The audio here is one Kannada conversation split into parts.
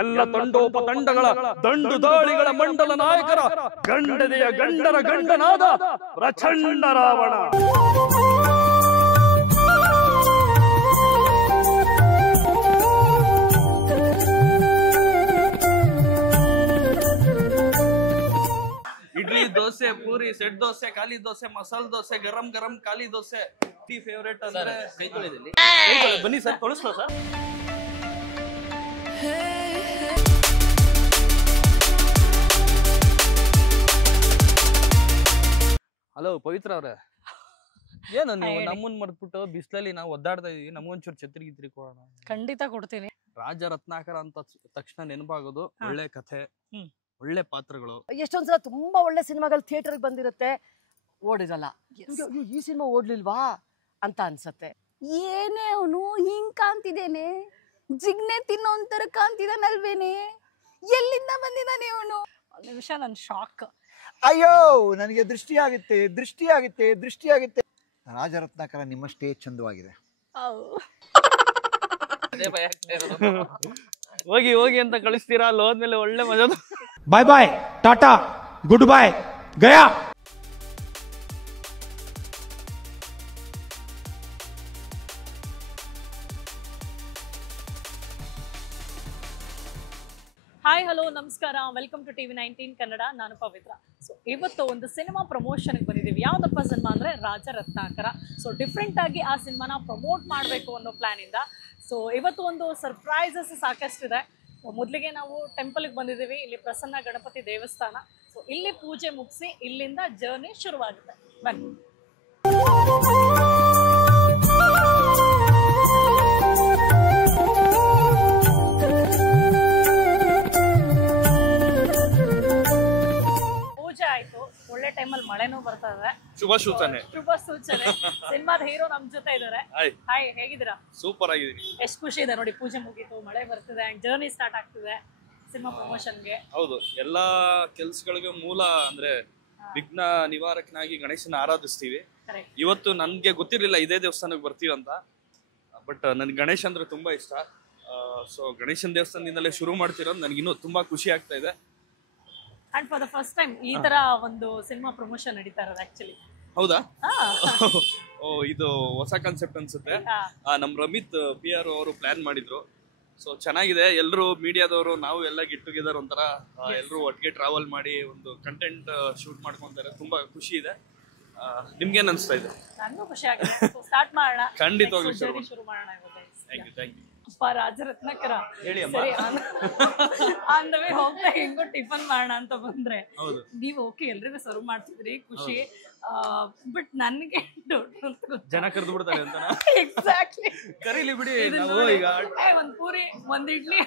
ಎಲ್ಲ ತಂಡೋಪತಂಡಗಳ ದಂಡು ದಾಳಿಗಳ ಮಂಡಲ ನಾಯಕರ ಗಂಡದೆಯ ಗಂಡರ ಗಂಡನಾದ ಪ್ರಚಂಡ ರಾವಣ. ಇಡ್ಲಿ, ದೋಸೆ, ಪೂರಿ, ಸೆಟ್ ದೋಸೆ, ಖಾಲಿ ದೋಸೆ, ಮಸಾಲೆ ದೋಸೆ, ಗರಂ ಗರಂ ಖಾಲಿ ದೋಸೆ. ಟೀ ಫೇವರೇಟ್ ಅಂದ್ರೆ ಕೈ ತೊಳೆದಿಲ್ಲಿ. ಬನ್ನಿ ಸರ್, ತೊಳಸ್ಲೋ ಸರ್. ಹಲೋ ಪವಿತ್ರ ಅವ್ರೆ, ಏನು ನೀವು ನಮ್ಮನ್ ಮರ್ತ್ಬಿಟ್ಟು ಬಿಸ್ಲಲ್ಲಿ ನಾವು ಒದ್ದಾಡ್ತಾ ಇದೀವಿ, ನಮ್ಗೊಂಚೂರು ಛತ್ರಿ ಗಿತ್ರಿ ಕೊಡೋಣ. ಖಂಡಿತ ಕೊಡ್ತೀನಿ. ರಾಜ ರತ್ನಾಕರ ಅಂತ ತಕ್ಷಣ ನೆನಪಾಗೋದು ಒಳ್ಳೆ ಕಥೆ, ಒಳ್ಳೆ ಪಾತ್ರಗಳು. ಎಷ್ಟೊಂದ್ಸಲ ತುಂಬಾ ಒಳ್ಳೆ ಸಿನಿಮಾಗಳು ಥಿಯೇಟರ್ಗೆ ಬಂದಿರುತ್ತೆ, ಓಡಿರಲ್ಲ. ಈ ಸಿನಿಮಾ ಓಡ್ಲಿಲ್ವಾ ಅಂತ ಅನ್ಸತ್ತೆ. ಏನೇ ಅವನು ಹಿಂಗ್ ಕಾಣ್ತಿದ್ದೇನೆ, ಜಿಗ್ನೆ ತಿನ್ನೋ ಒಂಥರ ಕಾಣ್ತಿದ್ದಾನಲ್ವೇನೆ, ಎಲ್ಲಿಂದ ಬಂದಿದ್ದಾನೆ ಅವನು? ಒಂದು ನಿಮಿಷ, ನನ್ ಶಾಕ್. ಅಯ್ಯೋ, ನನಗೆ ದೃಷ್ಟಿ ಆಗುತ್ತೆ. ರಾಜರತ್ನಾಕರ ನಿಮ್ಮಷ್ಟೇ ಚಂದವಾಗಿದೆ. ಹೋಗಿ ಹೋಗಿ ಅಂತ ಕಳಿಸ್ತೀರಾ, ಅಲ್ಲಿ ಹೋದ್ಮೇಲೆ ಒಳ್ಳೆ ಮಜಾ. ಬಾಯ್ ಬಾಯ್, ಟಾಟಾ, ಗುಡ್ ಬಾಯ್, ಗಯಾ. ಹಾಯ್, ಹಲೋ, ನಮಸ್ಕಾರ, ವೆಲ್ಕಮ್ ಟು TV19 ಕನ್ನಡ. ನಾನು ಪವಿತ್ರ. ಸೊ ಇವತ್ತು ಒಂದು ಸಿನಿಮಾ ಪ್ರಮೋಷನ್ಗೆ ಬಂದಿದ್ದೀವಿ. ಯಾವುದಪ್ಪ ಸಿನಿಮಾ ಅಂದರೆ ರಾಜ ರತ್ನಾಕರ. ಸೊ ಡಿಫ್ರೆಂಟ್ ಆಗಿ ಆ ಸಿನಿಮಾನ ಪ್ರಮೋಟ್ ಮಾಡಬೇಕು ಅನ್ನೋ ಪ್ಲ್ಯಾನಿಂದ. ಸೊ ಇವತ್ತು ಒಂದು ಸರ್ಪ್ರೈಸಸ್ ಸಾಕಷ್ಟಿದೆ. ಮೊದಲಿಗೆ ನಾವು ಟೆಂಪಲ್ಗೆ ಬಂದಿದ್ದೀವಿ. ಇಲ್ಲಿ ಪ್ರಸನ್ನ ಗಣಪತಿ ದೇವಸ್ಥಾನ. ಸೊ ಇಲ್ಲಿ ಪೂಜೆ ಮುಗಿಸಿ ಇಲ್ಲಿಂದ ಜರ್ನಿ ಶುರುವಾಗುತ್ತೆ. ಬನ್ನಿ. ಒಳ್ಳೆ ಟೈಮಲ್ಲಿ ಮಳೆನೂ ಬರ್ತಾ ಇದೆ. ಶುಭ ಸೂಚನೆ. ಸಿನಿಮಾದ ಹೀರೋ ನಮ್ ಜೊತೆ ಇದಾರೆ. ಹಾಯ್, ಹೇಗಿದ್ದೀರಾ? ಸೂಪರ್ ಆಗಿದ್ದೀನಿ. ಎಷ್ಟು ಖುಷಿ ಇದೆ ನೋಡಿ, ಪೂಜೆ ಮುಗೀತು, ಮಳೆ ಬರ್ತಿದೆ, ಜರ್ನಿ ಸ್ಟಾರ್ಟ್ ಆಗ್ತಿದೆ ಸಿನಿಮಾ ಪ್ರಮೋಷನ್ಗೆ. ಹೌದು, ಎಲ್ಲಾ ಕೆಲ್ಸಗಳಿಗೆ ಮೂಲ ಅಂದ್ರೆ ವಿಘ್ನ ನಿವಾರಕನಾಗಿ ಗಣೇಶನ ಆರಾಧಿಸ್ತೀವಿ. ಇವತ್ತು ನನ್ಗೆ ಗೊತ್ತಿರ್ಲಿಲ್ಲ ಇದೇ ದೇವಸ್ಥಾನಕ್ಕೆ ಬರ್ತೀವಿ ಅಂತ, ಬಟ್ ನನ್ಗೆ ಗಣೇಶ ಅಂದ್ರೆ ತುಂಬಾ ಇಷ್ಟ. ಸೊ ಗಣೇಶನ ದೇವಸ್ಥಾನದಿಂದಲೇ ಶುರು ಮಾಡ್ತಿರೋದು ನನಗಿನ್ನೂ ತುಂಬಾ ಖುಷಿ ಆಗ್ತಾ ಇದೆ. And for the first time ಈ ತರ ಒಂದು ಸಿನಿಮಾ ಪ್ರಮೋಷನ್ ನಡೀತಾ ಇರೋದು ಆಕ್ಚುಲಿ. ಹೌದಾ? ಓ, ಇದು ಹೊಸ ಕಾನ್ಸೆಪ್ಟ್ ಅನ್ಸುತ್ತೆ. ನಮ್ ರಮಿತ್ PR ಅವರು ಪ್ಲಾನ್ ಮಾಡಿದ್ರು. ಸೊ ಚೆನ್ನಾಗಿದೆ. ಎಲ್ಲರೂ ಮೀಡಿಯಾದವರು ನಾವು ಎಲ್ಲ ಗೆಟ್ ಟುಗೆದರ್ ಒಂಥರ ಎಲ್ಲರೂ ಒಟ್ಟಿಗೆ ಟ್ರಾವೆಲ್ ಮಾಡಿ ಒಂದು ಕಂಟೆಂಟ್ ಶೂಟ್ ಮಾಡ್ಕೊಂತಾರೆ. ತುಂಬಾ ಖುಷಿ ಇದೆ. ನಿಮ್ಗೇನ್ ಅನ್ಸ್ತಾ ಇದೆ? ನನಗೂ ಖುಷಿ ಆಗಿದೆ. ಸ್ಟಾರ್ಟ್ ಮಾಡೋಣ. ಖಂಡಿತವಾಗ್ಲೂ ಶುರು ಮಾಡೋಣ ಇವತ್ತು. Thank you. ಅಪ್ಪ ರಾಜ ರತ್ನಾಕರ, ಹೇಳಿ ಅಮ್ಮ. ಆನ್ ದ ವೇ ಹೋಗ್ತಾ ಹೆಂಗೋ ಟಿಫನ್ ಮಾಡೋಣ ಅಂತ ಬಂದ್ರೆ ನೀವು ಓಕೆ ಎಲ್ರಿಗೂ ಸರ್ವ್ ಮಾಡ್ತಿದ್ರಿ, ಖುಷಿ. ಬಟ್ ನನಗೆ ಜನ ಕರೆದು ಬಿಡ್ತಾರೆ ಅಂತ. ಎಕ್ಸಾಕ್ಟ್ಲಿ, ಕರೀಲಿ ಬಿಡಿ. ನಾವು ಈಗ ಒಂದ್ ಪೂರಿ, ಒಂದ್ ಇಡ್ಲಿ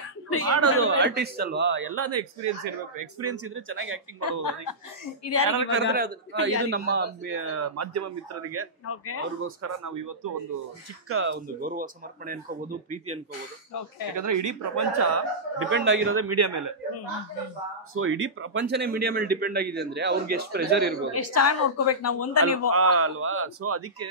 ಮಾಡೋದು ಆರ್ಟಿಸ್ಟ್ ಅಲ್ವಾ, ಎಲ್ಲಾನು ಎಕ್ಸ್ಪೀರಿಯನ್ಸ್ ಇರ್ಬೇಕು. ಎಕ್ಸ್ಪೀರಿಯನ್ಸ್ ಇದ್ರೆ ಚೆನ್ನಾಗಿ ಆಕ್ಟಿಂಗ್ ಮಾಡಬಹುದು. ಇದು ನಮ್ಮ ಮಾಧ್ಯಮ ಮಿತ್ರರಿಗೆ, ಅವ್ರಿಗೋಸ್ಕರ ನಾವು ಇವತ್ತು ಒಂದು ಗೌರವ ಸಮರ್ಪಣೆ ಅನ್ಕೋಬಹುದು, ಪ್ರೀತಿ ಅನ್ಕೋಬಹುದು. ಯಾಕಂದ್ರೆ ಇಡೀ ಪ್ರಪಂಚ ಡಿಪೆಂಡ್ ಆಗಿರೋದೇ ಮೀಡಿಯಾ ಮೇಲೆ. ಸೊ ಇಡೀ ಪ್ರಪಂಚನೇ ಮೀಡಿಯಾ ಮೇಲೆ ಡಿಪೆಂಡ್ ಆಗಿದೆ ಅಂದ್ರೆ ಅವ್ರಿಗೆ ಎಷ್ಟು ಪ್ರೆಷರ್ ಇರ್ಬೋದು, ಎಷ್ಟು ಚೆನ್ನಾಗಿ ನೋಡ್ಕೋಬೇಕು ನಾವು ಅಂತ ನೀವು ಅಲ್ವಾ. ಸೊ ಅದಕ್ಕೆ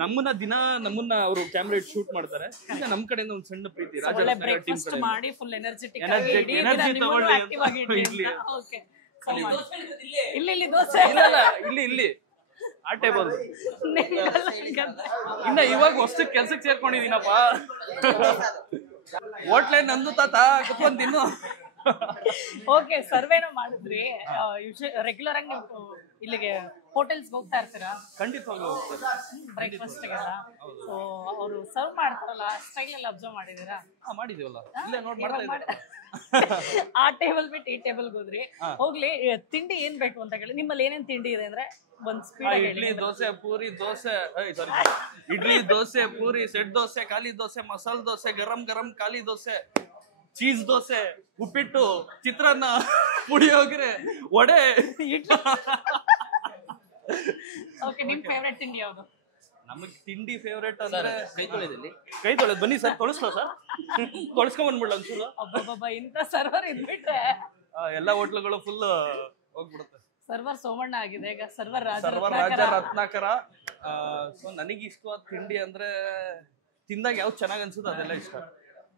ನಮ್ಮನ್ನ ಅವರು ಕ್ಯಾಮ್ರಾ ಇಟ್ಟು ಶೂಟ್ ಮಾಡ್ತಾರೆ. ಈಗ ನಮ್ ಕಡೆಯಿಂದ ಒಂದು ಸಣ್ಣ ಪ್ರೀತಿ. ಬ್ರೇಕ್ಫಾಸ್ಟ್ ಮಾಡಿ ಫುಲ್ ಎನರ್ಜೆಟಿಕ್ ಆಗಿ ಇಲ್ಲಿ ದೋಸೆ ಇಲ್ಲಿ ಆ ಟೇಬಲ್ ಇನ್ನ ಇವಾಗ ಹೊಸ ಕೆಲ್ಸಕ್ಕೆ ಸೇರ್ಕೊಂಡಿದೀನಪ್ಪ. ಹೋಟ್ಲೆ ನಂದು ತಾತ ಕುತ್ಕೊಂಡ್ ತಿನ್ನು. ಓಕೆ, ಸರ್ವೇನ ಮಾಡಿದ್ರಿ. ರೆಗ್ಯುಲರ್ ಆಗಿ ನೀವು ಇಲ್ಲಿಗೆ ಹೋಟೆಲ್ಸ್ ಹೋಗ್ತಾ ಇರ್ತೀರಾ? ಖಂಡಿತವಾಗ್ಲೂ ಬ್ರೇಕ್ಫಾಸ್ಟ್ ಗೆಲ್ಲ. ಸೊ ಅವರು ಸರ್ವ್ ಮಾಡ್ತಾರಲ್ಲ, ಸ್ಟೈಲ್ ಎಲ್ಲ ಅಬ್ಸರ್ವ್ ಮಾಡಿದೀರಾ? ಮಾಡಿದೀವಲ್ಲ, ಇಲ್ಲೇ ನೋಡ್ ಮಾಡ್ತಾ ಇದ್ದಾರೆ. ಆ ಟೇಬಲ್ ಬಿಟ್ಟು ಈ ಟೇಬಲ್ಗೆ ಹೋದ್ರಿ. ಹೋಗ್ಲಿ, ತಿಂಡಿ ಏನ್ ಬೇಕು ಅಂತ ಹೇಳಿ. ನಿಮ್ಮಲ್ಲಿ ಏನೇನ್ ತಿಂಡಿ ಇದೆ ಅಂದ್ರೆ ಒಂದ್ ಸ್ಪೀಡ್. ಇಡ್ಲಿ, ದೋಸೆ, ಪೂರಿ, ಇಡ್ಲಿ, ದೋಸೆ, ಪೂರಿ, ಸೆಟ್ ದೋಸೆ, ಖಾಲಿ ದೋಸೆ, ಮಸಾಲೆ ದೋಸೆ, ಗರಂ ಗರಂ ಖಾಲಿ ದೋಸೆ, ಚೀಸ್ ದೋಸೆ, ಉಪ್ಪಿಟ್ಟು, ಚಿತ್ರಾನ್ನ, ಪುಳಿಯೋಗರೆ, ವಡೆ, ಇಡ್ಲಿ. ಓಕೆ, ನಿಮ್ ಫೇವರೇಟ್ ತಿಂಡಿ ಯಾವುದು? ನಮಗ್ ತಿಂಡಿ ಫೇವರೇಟ್ ಅಂದ್ರೆ ಕೈ ತೊಳೆದ್ ಬನ್ನಿ ಸರ್, ತೊಳಸ್ಲೋ ಸರ್. ತೊಳಸ್ಕೊಂಡ್ ಬಂದ್ಬಿಡ್ಲ ಒಂಚೂರು. ಅಬ್ಬಬ್ಬ, ಇಂತ ಸರ್ವರ್ ಇದ್ಬಿಟ್ರೆ ಎಲ್ಲಾ ಹೋಟ್ಲುಗಳು ಫುಲ್ ಹೋಗ್ಬಿಡುತ್ತೆ. ಸರ್ವರ್ ಸೋಮಣ್ಣ ಆಗಿದೆ ಈಗ. ಸರ್ವರ್ ರಾಜ ರತ್ನಾಕರ. ಸೊ ನನಗೆ ಇಷ್ಟವಾದ ತಿಂಡಿ ಅಂದ್ರೆ ತಿಂದಾಗ ಯಾವ್ದು ಚೆನ್ನಾಗ್ ಅನ್ಸುತ್ತೆ ಅದೆಲ್ಲ ಇಷ್ಟ.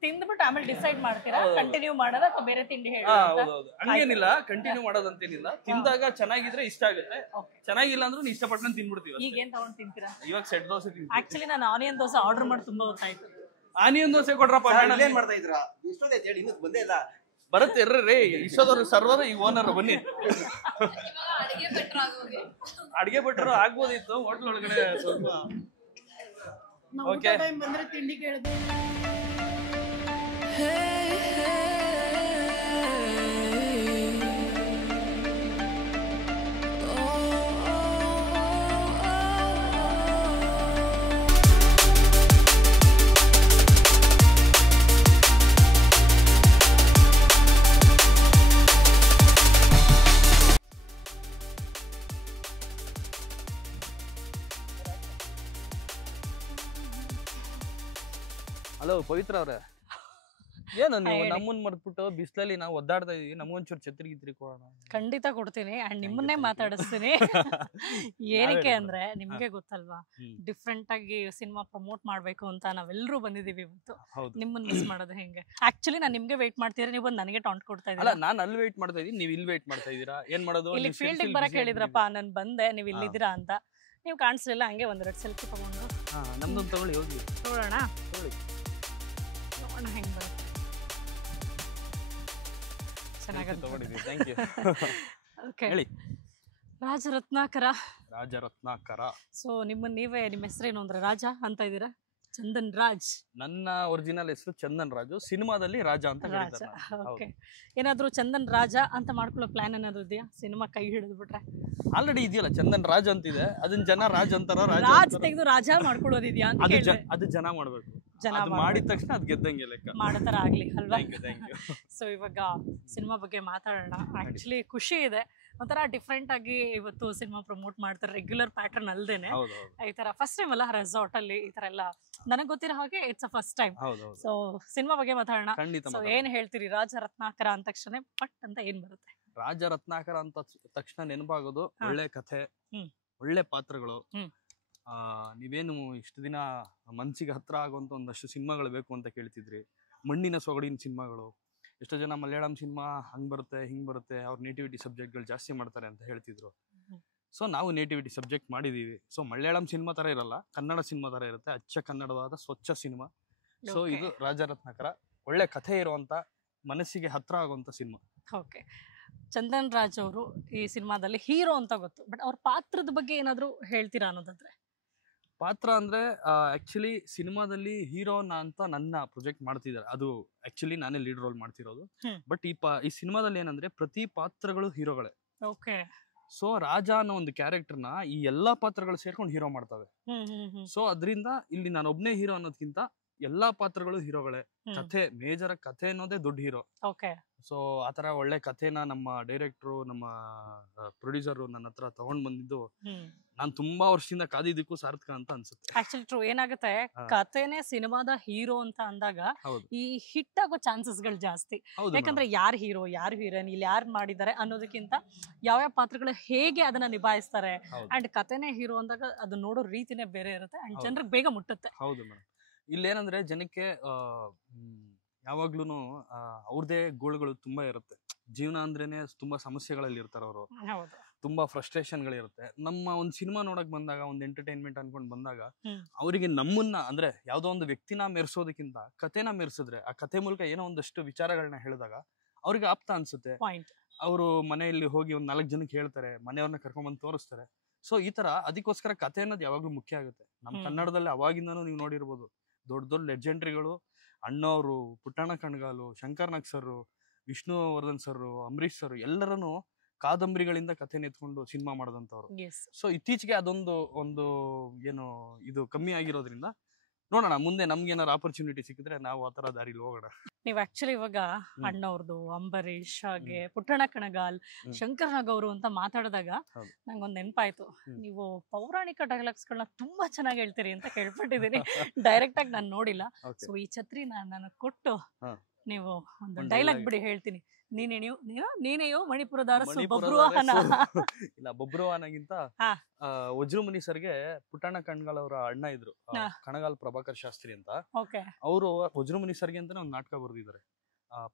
ತಿಂದ್ಬಿಟ್ಟು ಆಮೇಲೆ ಡಿಸೈಡ್ ಮಾಡ್ತೀರಾ ಕಂಟಿನ್ಯೂ ಮಾಡೋದ ಅಥವಾ ಬೇರೆ ತಿಂಡಿ ಹೇಳಿ? ಹೌದೌದು, ಹಂಗೇನಿಲ್ಲ, ಕಂಟಿನ್ಯೂ ಮಾಡೋದಂತೇನಿಲ್ಲ. ತಿಂದಾಗ ಚೆನ್ನಾಗಿದ್ರೆ ಇಷ್ಟ ಆಗುತ್ತೆ, ಚೆನ್ನಾಗಿಲ್ಲ ಅಂದ್ರೆ ಇಷ್ಟಪಟ್ಟು ತಿನ್ಬಿಡ್ತೀವಿ. ಈಗ ಏನ್ ತಗೊಂಡ್ ತಿಂತೀರಾ? ಇವಾಗ ಸೆಟ್ ದೋಸೆ ತಿಂತೀವಿ. ಆಕ್ಚುಲಿ ನಾನು ಆನಿಯನ್ ದೋಸೆ ಆರ್ಡರ್ ಮಾಡಿ ತುಂಬಾ ಹೊತ್ತಾಯ್ತು. ಆನಿಯನ್ ದೋಸೆ ಕೊಡ್ರಪ್ಪ. ಏನ್ ಮಾಡ್ತಾ ಇದ್ರ? ಇಷ್ಟೊಂದೈತೆ ಹೇಳಿ, ಇನ್ನೂ ಬಂದೇ ಇಲ್ಲ. ಬರುತ್ತೆ ಇರ್ರಿ, ಇಷ್ಟೋದವ್ರು ಸರ್ವರ್ ಈಗ ಓನರ್ ಬನ್ನಿ. ಅಡಿಗೆ ಭಟ್ರು ಆಗ್ಬೋದಿತ್ತು ಹೋಟ್ಲ್ ಒಳಗಡೆ ಸ್ವಲ್ಪ. ಓಕೆ, ಬಂದ್ರೆ ತಿಂಡಿ ಕೇಳಿದೆ. ಹಲೋ ಪವಿತ್ರ ಅವ್ರೆ, ಏನು ನೀವು ನಮ್ಮನ್ ಮರ್ಬಿಟ್ಟು ಬಿಸ್ಲಲ್ಲಿ ನಾವು ಒದ್ದಾಡ್ತಾ ಇದೀವಿ, ನಮಗೊಂಚೂರು ಛತ್ರಿ ಗಿತ್ರಿ ಕೊಡೋಣ. ಖಂಡಿತ ಕೊಡ್ತೀನಿ ಅಂಡ್ ನಿಮ್ಮನ್ನೇ ಮಾತಾಡಿಸ್ತೀನಿ. ಏನಕ್ಕೆ ಅಂದ್ರೆ ನಿಮ್ಗೆ ಗೊತ್ತಲ್ವಾ, ಡಿಫ್ರೆಂಟ್ ಆಗಿ ಸಿನಿಮಾ ಪ್ರಮೋಟ್ ಮಾಡ್ಬೇಕು ಅಂತ ನಾವೆಲ್ಲರೂ ಬಂದಿದೀವಿ ಇವತ್ತು. ನಿಮ್ಮನ್ನ ಮಿಸ್ ಮಾಡೋದು ಹೆಂಗೆ? ಆಕ್ಚುಲಿ ನಾನು ನಿಮ್ಗೆ ವೇಟ್ ಮಾಡ್ತೀರಾ, ನೀವು ಬಂದು ನನಗೆ ಟಾಂಟ್ ಕೊಡ್ತಾ ಇದ್ದೀರಾ. ಅಲ್ಲ, ನಾನು ಅಲ್ಲಿ ವೇಟ್ ಮಾಡ್ತಾ ಇದೀನಿ, ನೀವು ಇಲ್ಲಿ ವೇಟ್ ಮಾಡ್ತಾ ಇದೀರಾ. ಏನ್ ಮಾಡೋದು? ಇಲ್ಲಿ ಫೀಲ್ಡ್ ಬರಕ್ ಹೇಳಿದ್ರಪ್ಪ, ನಾನು ಬಂದೆ, ನೀವು ಇಲ್ಲಿದ್ದೀರಾ ಅಂತ. ನೀವು ಕಾಣಿಸ್ಲಿಲ್ಲ, ಹಂಗೆ ಒಂದೆರಡು ಸೆಲ್ಫಿ ತಗೊಂಡು. ನಮ್ದೊಂದು ತಗೊಳ್ಳಿ, ಹೋಗಿ ನೋಡೋಣ ತಗೊಳ್ಳಿ, ನೋಡೋಣ ಹೆಂಗ್ ಬರುತ್ತೆ. ಚೆನ್ನಾಗಿ ತಗೊಂಡಿದ್ದೀವಿ, ಥ್ಯಾಂಕ್ ಯು. ಓಕೆ, ಹೇಳಿ. ರಾಜರತ್ನಾಕರ. ರಾಜರತ್ನಾಕರ. ಸೊ ನಿಮ್ಮ ಹೆಸರೇನು ಅಂದ್ರೆ ರಾಜ ಅಂತ ಇದ್ದೀರಾ? ಚಂದನ್ ರಾಜ್. ನನ್ನ ಒರಿಜಿನಲ್ ಹೆಸರು ಚಂದನ್ ರಾಜು, ಸಿನಿಮಾದಲ್ಲಿ ರಾಜ ಅಂತ ರಾಜ. ಓಕೆ, ಏನಾದ್ರು ಚಂದನ್ ರಾಜ ಅಂತ ಮಾಡ್ಕೊಳ್ಳೋ ಪ್ಲಾನ್ ಏನಾದ್ರು ಇದೆಯಾ? ಸಿನಿಮಾ ಕೈ ಹಿಡಿದು ಬಿಟ್ರೆ ಆಲ್ರೆಡಿ ಇದೆಯಲ್ಲ ಚಂದನ್ ರಾಜ್ ಅಂತಿದೆ, ಅದನ್ನ ಜನ ರಾಜ್ ಅಂತಾರ, ರಾಜ್ ತೆಗೆದು ರಾಜ ಮಾಡ್ಕೊಳ್ಳೋದಿದ್ಯಾ ಅಂತ ಕೇಳಿದೆ. ಅದು ಜನ ಮಾಡ್ಬೇಕು, ಜನ ಮಾಡಿದ ತಕ್ಷಣ ಅದ್ ಗೆದ್ದಂಗೆ ಲೆಕ್ಕ. ಮಾಡೋ ತರ ಆಗ್ಲಿ ಅಲ್ವಾ? Thank you. ಸೊ ಇವಾಗ ಸಿನಿಮಾ ಬಗ್ಗೆ ಮಾತಾಡೋಣ. ಆಕ್ಚುಲಿ ಖುಷಿ ಇದೆ, ಒಂಥರ ಡಿಫ್ರೆಂಟ್ ಆಗಿ ಇವತ್ತು ಸಿನಿಮಾ ಪ್ರಮೋಟ್ ಮಾಡ್ತಾರೆ, ರೆಗ್ಯುಲರ್ ಪ್ಯಾಟರ್ನ್ ಅಲ್ದೇನೆ. ಈ ತರ ಫಸ್ಟ್ ಟೈಮ್ ಅಲ್ಲ ರೆಸಾರ್ಟ್ ಅಲ್ಲಿ ಈ ತರ ಎಲ್ಲ ನನಗೆ ಗೊತ್ತಿರೋ ಹಾಗೆ it's a first time. So cinema ಬಗ್ಗೆ ಮಾತಾಡೋಣ. ಸೊ ಏನ್ ಹೇಳ್ತೀರಿ? ರಾಜರತ್ನಾಕರ ಅಂದ ತಕ್ಷಣ ಪಟ್ ಅಂತ ಏನ್ ಬರುತ್ತೆ? ರಾಜರತ್ನಾಕರ ಅಂತ ತಕ್ಷಣ ನೆನಪಾಗೋದು ಒಳ್ಳೆ ಕಥೆ, ಒಳ್ಳೆ ಪಾತ್ರಗಳು. ನೀವೇನು ಇಷ್ಟು ದಿನ ಮನ್ಸಿಗೆ ಹತ್ರ ಆಗುವಂತ ಒಂದಷ್ಟು ಸಿನಿಮಾಗಳು ಬೇಕು ಅಂತ ಕೇಳ್ತಿದ್ರಿ. ಮಣ್ಣಿನ ಸೊಗಡಿನ ಸಿನಿಮಾಗಳು. ಎಷ್ಟೋ ಜನ ಮಲಯಾಳಂ ಸಿನಿಮಾ ಹಂಗ್ ಬರುತ್ತೆ ಹಿಂಗ್ ಬರುತ್ತೆ, ಅವ್ರ ನೇಟಿವಿಟಿ ಸಬ್ಜೆಕ್ಟ್ಗಳು ಜಾಸ್ತಿ ಮಾಡ್ತಾರೆ ಅಂತ ಹೇಳ್ತಿದ್ರು. ಸೊ ನಾವು ನೇಟಿವಿಟಿ ಸಬ್ಜೆಕ್ಟ್ ಮಾಡಿದೀವಿ. ಸೊ ಮಲಯಾಳಂ ಸಿನಿಮಾ ತರ ಇರಲ್ಲ, ಕನ್ನಡ ಸಿನಿಮಾ ತರ ಇರುತ್ತೆ, ಅಚ್ಚ ಕನ್ನಡವಾದ ಸ್ವಚ್ಛ ಸಿನಿಮಾ. ಸೊ ಇದು ರಾಜರತ್ನಾಕರ, ಒಳ್ಳೆ ಕಥೆ ಇರುವಂತ, ಮನಸ್ಸಿಗೆ ಹತ್ರ ಆಗುವಂತ ಸಿನಿಮಾ. ಓಕೆ, ಚಂದನ್ ರಾಜ್ ಅವರು ಈ ಸಿನಿಮಾದಲ್ಲಿ ಹೀರೋ ಅಂತ ಗೊತ್ತು, ಬಟ್ ಅವ್ರ ಪಾತ್ರದ ಬಗ್ಗೆ ಏನಾದ್ರು ಹೇಳ್ತೀರಾ ಅನ್ನೋದಾದ್ರೆ? ಪಾತ್ರ ಅಂದ್ರೆ ಆಕ್ಚುಲಿ ಸಿನಿಮಾದಲ್ಲಿ ಹೀರೋನ ಅಂತ ನನ್ನ ಪ್ರೊಜೆಕ್ಟ್ ಮಾಡ್ತಿದ್ದಾರೆ, ಅದು ಆಕ್ಚುಲಿ ನಾನೇ ಲೀಡ್ ರೋಲ್ ಮಾಡ್ತಿರೋದು. ಬಟ್ ಈ ಸಿನಿಮಾದಲ್ಲಿ ಏನಂದ್ರೆ ಪ್ರತಿ ಪಾತ್ರಗಳು ಹೀರೋಗಳೇ. ಓಕೆ. ಸೊ ರಾಜ ಅನ್ನೋ ಒಂದು ಕ್ಯಾರೆಕ್ಟರ್ನ ಈ ಎಲ್ಲಾ ಪಾತ್ರಗಳು ಸೇರ್ಕೊಂಡು ಹೀರೋ ಮಾಡ್ತವೆ. ಸೊ ಅದರಿಂದ ಇಲ್ಲಿ ನಾನು ಒಬ್ನೇ ಹೀರೋ ಅನ್ನೋದಕ್ಕಿಂತ ಎಲ್ಲಾ ಪಾತ್ರಗಳು ಹೀರೋಗಳೇ. ಕಥೆ, ಮೇಜರ್ ಕಥೆ ಅನ್ನೋದೇ ದೊಡ್ಡ ಹೀರೋ. ಸೊ ಆತರ ಒಳ್ಳೆ ಕಥೆನ ನಮ್ಮ ಡೈರೆಕ್ಟ್ರು, ನಮ್ಮ ಪ್ರೊಡ್ಯೂಸರು ನನ್ನ ಹತ್ರ ತಗೊಂಡ್ ಬಂದಿದ್ದು ನಾನ್ ತುಂಬಾ ವರ್ಷದಿಂದ ಕಾದಿದ್ದಕ್ಕೂ ಸಾರ್ಥಕ ಅಂತ ಅನ್ಸುತ್ತೆ. Actually true. ಏನಾಗುತ್ತೆ, ಕಥೆನೇ ಸಿನಿಮಾದ ಹೀರೋ ಅಂತ ಅಂದಾಗ ಈ ಹಿಟ್ ಆಗೋ ಚಾನ್ಸಸ್ ಗಳು ಜಾಸ್ತಿ. ಯಾಕಂದ್ರೆ ಯಾರು ಹೀರೋ, ಯಾರು ಹೀರೋಯಿನ್, ಇಲ್ಲಿ ಯಾರು ಮಾಡಿದ್ದಾರೆ ಅನ್ನೋದಕ್ಕಿಂತ ಯಾವ್ಯಾವ ಪಾತ್ರಗಳು ಹೇಗೆ ಅದನ್ನ ನಿಭಾಯಿಸ್ತಾರೆ ಅಂಡ್ ಕಥೆನೇ ಹೀರೋ ಅಂದಾಗ ಅದು ನೋಡೋ ರೀತಿನೇ ಬೇರೆ ಇರುತ್ತೆ ಅಂಡ್ ಜನರಿಗೆ ಬೇಗ ಮುಟ್ಟುತ್ತೆ. ಹೌದು ಮೇಡಮ್. ಇಲ್ಲೇನಂದ್ರೆ ಜನಕ್ಕೆ ಯಾವಾಗ್ಲೂ ಅವ್ರದೇ ಗೋಳುಗಳು ತುಂಬಾ ಇರುತ್ತೆ. ಜೀವನ ಅಂದ್ರೇನೆ ತುಂಬಾ ಸಮಸ್ಯೆಗಳಲ್ಲಿ ಇರ್ತಾರೆ ಅವರು, ತುಂಬಾ ಫ್ರಸ್ಟ್ರೇಷನ್ಗಳಿರುತ್ತೆ. ನಮ್ಮ ಒಂದು ಸಿನಿಮಾ ನೋಡಕ್ ಬಂದಾಗ, ಒಂದು ಎಂಟರ್ಟೈನ್ಮೆಂಟ್ ಅನ್ಕೊಂಡ್ ಬಂದಾಗ ಅವರಿಗೆ ನಮ್ಮನ್ನ ಅಂದ್ರೆ ಯಾವ್ದೋ ಒಂದು ವ್ಯಕ್ತಿನ ಮೆರೆಸೋದಕ್ಕಿಂತ ಕಥೆನ ಮೆರೆಸಿದ್ರೆ, ಆ ಕಥೆ ಮೂಲಕ ಏನೋ ಒಂದಷ್ಟು ವಿಚಾರಗಳನ್ನ ಹೇಳಿದಾಗ ಅವ್ರಿಗೆ ಆಪ್ತ ಅನ್ಸುತ್ತೆ. ಅವರು ಮನೆಯಲ್ಲಿ ಹೋಗಿ ಒಂದ್ 4 ಜನಕ್ಕೆ ಹೇಳ್ತಾರೆ, ಮನೆಯವ್ರನ್ನ ಕರ್ಕೊಂಡ್ಬಂದು ತೋರಿಸ್ತಾರೆ. ಸೊ ಈ ತರ ಅದಕ್ಕೋಸ್ಕರ ಕಥೆ ಅನ್ನೋದು ಯಾವಾಗ್ಲೂ ಮುಖ್ಯ ಆಗುತ್ತೆ. ನಮ್ಮ ಕನ್ನಡದಲ್ಲಿ ಅವಾಗಿಂದಾನು ನೀವು ನೋಡಿರ್ಬೋದು, ದೊಡ್ಡ ದೊಡ್ಡ ಲೆಜೆಂಡ್ರಿಗಳು, ಅಣ್ಣವರು, Puttanna Kanagal, Shankar Nag sir, Vishnuvardhan sir, Ambareesh sir, ಎಲ್ಲರನ್ನು ಕಾದಂಬರಿಗಳಿಂದ ಕಥೆನ ಎತ್ಕೊಂಡು ಸಿನಿಮಾ ಮಾಡಿದಂಥವ್ರು. ಸೊ ಇತ್ತೀಚೆಗೆ ಅದೊಂದು ಏನು ಇದು ಕಮ್ಮಿ ಆಗಿರೋದ್ರಿಂದ ನೋಡೋಣ, ಮುಂದೆ ನಮ್ಗೆ ಏನಾರು ಆಪರ್ಚುನಿಟಿ ಸಿಕ್ಕಿದ್ರೆ ನಾವು ಆ ತರ ದಾರಿಲಿ ಹೋಗೋಣ. ನೀವು ಆಕ್ಚುಲಿ ಇವಾಗ ಅಣ್ಣವ್ರದ್ದು, ಅಂಬರೀಶ್, ಹಾಗೆ ಪುಟ್ಟಣ್ಣ ಕಣಗಾಲ್, ಶಂಕರ್ ನಾಗ್ ಅವರು ಅಂತ ಮಾತಾಡಿದಾಗ ನಂಗೊಂದ್ ನೆನಪಾಯ್ತು. ನೀವು ಪೌರಾಣಿಕ ಡೈಲಾಗ್ಸ್ ಗಳನ್ನ ತುಂಬಾ ಚೆನ್ನಾಗಿ ಹೇಳ್ತೀರಿ ಅಂತ ಕೇಳ್ಪಟ್ಟಿದ್ದೀನಿ. ಡೈರೆಕ್ಟ್ ಆಗಿ ನಾನು ನೋಡಿಲ್ಲ. ಸೊ ಈ ಛತ್ರಿ ನಾನು ಕೊಟ್ಟು ನೀವು ಒಂದು ಡೈಲಾಗ್ ಬಿಡಿ ಹೇಳ್ತೀನಿ. ನೀನೆಯೋ ಮಣಿಪುರದ ಅರಸು ಮಣಿಪುರದ ಬಬ್ರುವಾಹನ. ಇಲ್ಲ, ಬಬ್ರುವಾಹನಗಿಂತ ಹಾ. ವಜ್ರಮುನಿ ಸರ್ಗೆ ಪುಟ್ಟಣ್ಣ ಕಣ್ಗಾಲ್ ಅವರ ಅಣ್ಣ ಇದ್ರು, ಹಾ. ಕಣಗಾಲ್ ಪ್ರಭಾಕರ್ ಶಾಸ್ತ್ರಿ ಅಂತ. ಓಕೆ. ಅವರು ವಜ್ರಮುನಿ ಸರ್ಗೆ ಅಂತಾನೆ ಒಂದು ನಾಟಕ ಬರೆದಿದ್ದಾರೆ,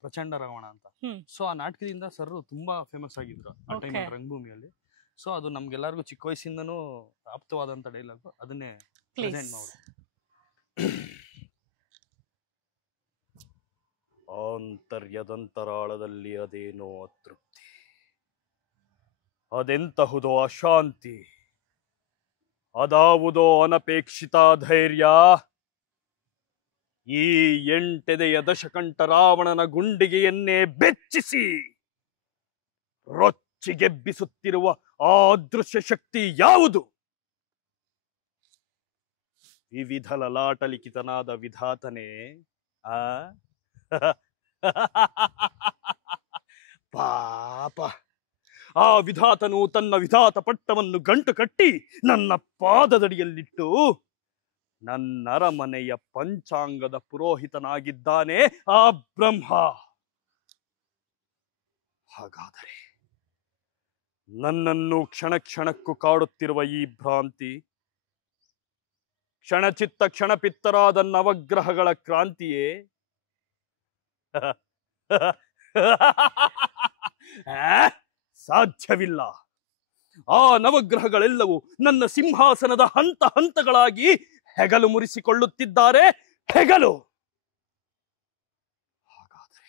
ಪ್ರಚಂಡ ರಾವಣ ಅಂತ. ಸೊ ಆ ನಾಟಕದಿಂದ ಸರ್ ತುಂಬಾ ಫೇಮಸ್ ಆಗಿದ್ರು ಆ Okay. ಟೈಮ್ ರಂಗಭೂಮಿಯಲ್ಲಿ. ಸೊ ಅದು ನಮ್ಗೆಲ್ಲರಿಗೂ ಚಿಕ್ಕ ವಯಸ್ಸಿಂದನೂ ಆಪ್ತವಾದಂತ ಡೈಲಾಗ್, ಅದನ್ನೇ ಪ್ರೆಸೆಂಟ್ ಮಾಡೋದು. ಆಂತರ್ಯದಂತರಾಳದಲ್ಲಿ ಅದೇನೋ ಅತೃಪ್ತಿ, ಅದೆಂತಹುದೋ ಅಶಾಂತಿ, ಅದಾವುದೋ ಅನಪೇಕ್ಷಿತ ಧೈರ್ಯ. ಈ 8 ಎದೆಯ ದಶಕಂಠ ರಾವಣನ ಗುಂಡಿಗೆಯನ್ನೇ ಬೆಚ್ಚಿಸಿ ರೊಚ್ಚಿಗೆಬ್ಬಿಸುತ್ತಿರುವ ಆ ಅದೃಶ್ಯ ಶಕ್ತಿ ಯಾವುದು? ವಿವಿಧ ಲಲಾಟಲಿಖಿತನಾದ ವಿಧಾತನೇ ಆ ಪಾಪ, ಆ ವಿಧಾತನು ತನ್ನ ವಿಧಾತ ಪಟ್ಟವನ್ನು ಗಂಟು ಕಟ್ಟಿ ನನ್ನ ಪಾದದಡಿಯಲ್ಲಿಟ್ಟು ನನ್ನ ಅರಮನೆಯ ಪಂಚಾಂಗದ ಪುರೋಹಿತನಾಗಿದ್ದಾನೆ ಆ ಬ್ರಹ್ಮ. ಹಾಗಾದರೆ ನನ್ನನ್ನು ಕ್ಷಣ ಕ್ಷಣಕ್ಕೂ ಕಾಡುತ್ತಿರುವ ಈ ಭ್ರಾಂತಿ, ಕ್ಷಣಚಿತ್ತ ಕ್ಷಣಪಿತ್ತರಾದ ನವಗ್ರಹಗಳ ಕ್ರಾಂತಿಯೇ? ಸಾಧ್ಯವಿಲ್ಲ. ಆ ನವಗ್ರಹಗಳೆಲ್ಲವೂ ನನ್ನ ಸಿಂಹಾಸನದ ಹಂತ ಹಂತಗಳಾಗಿ ಹೆಗಲು ಮುರಿಸಿಕೊಳ್ಳುತ್ತಿದ್ದಾರೆ. ಹೆಗಲು. ಹಾಗಾದರೆ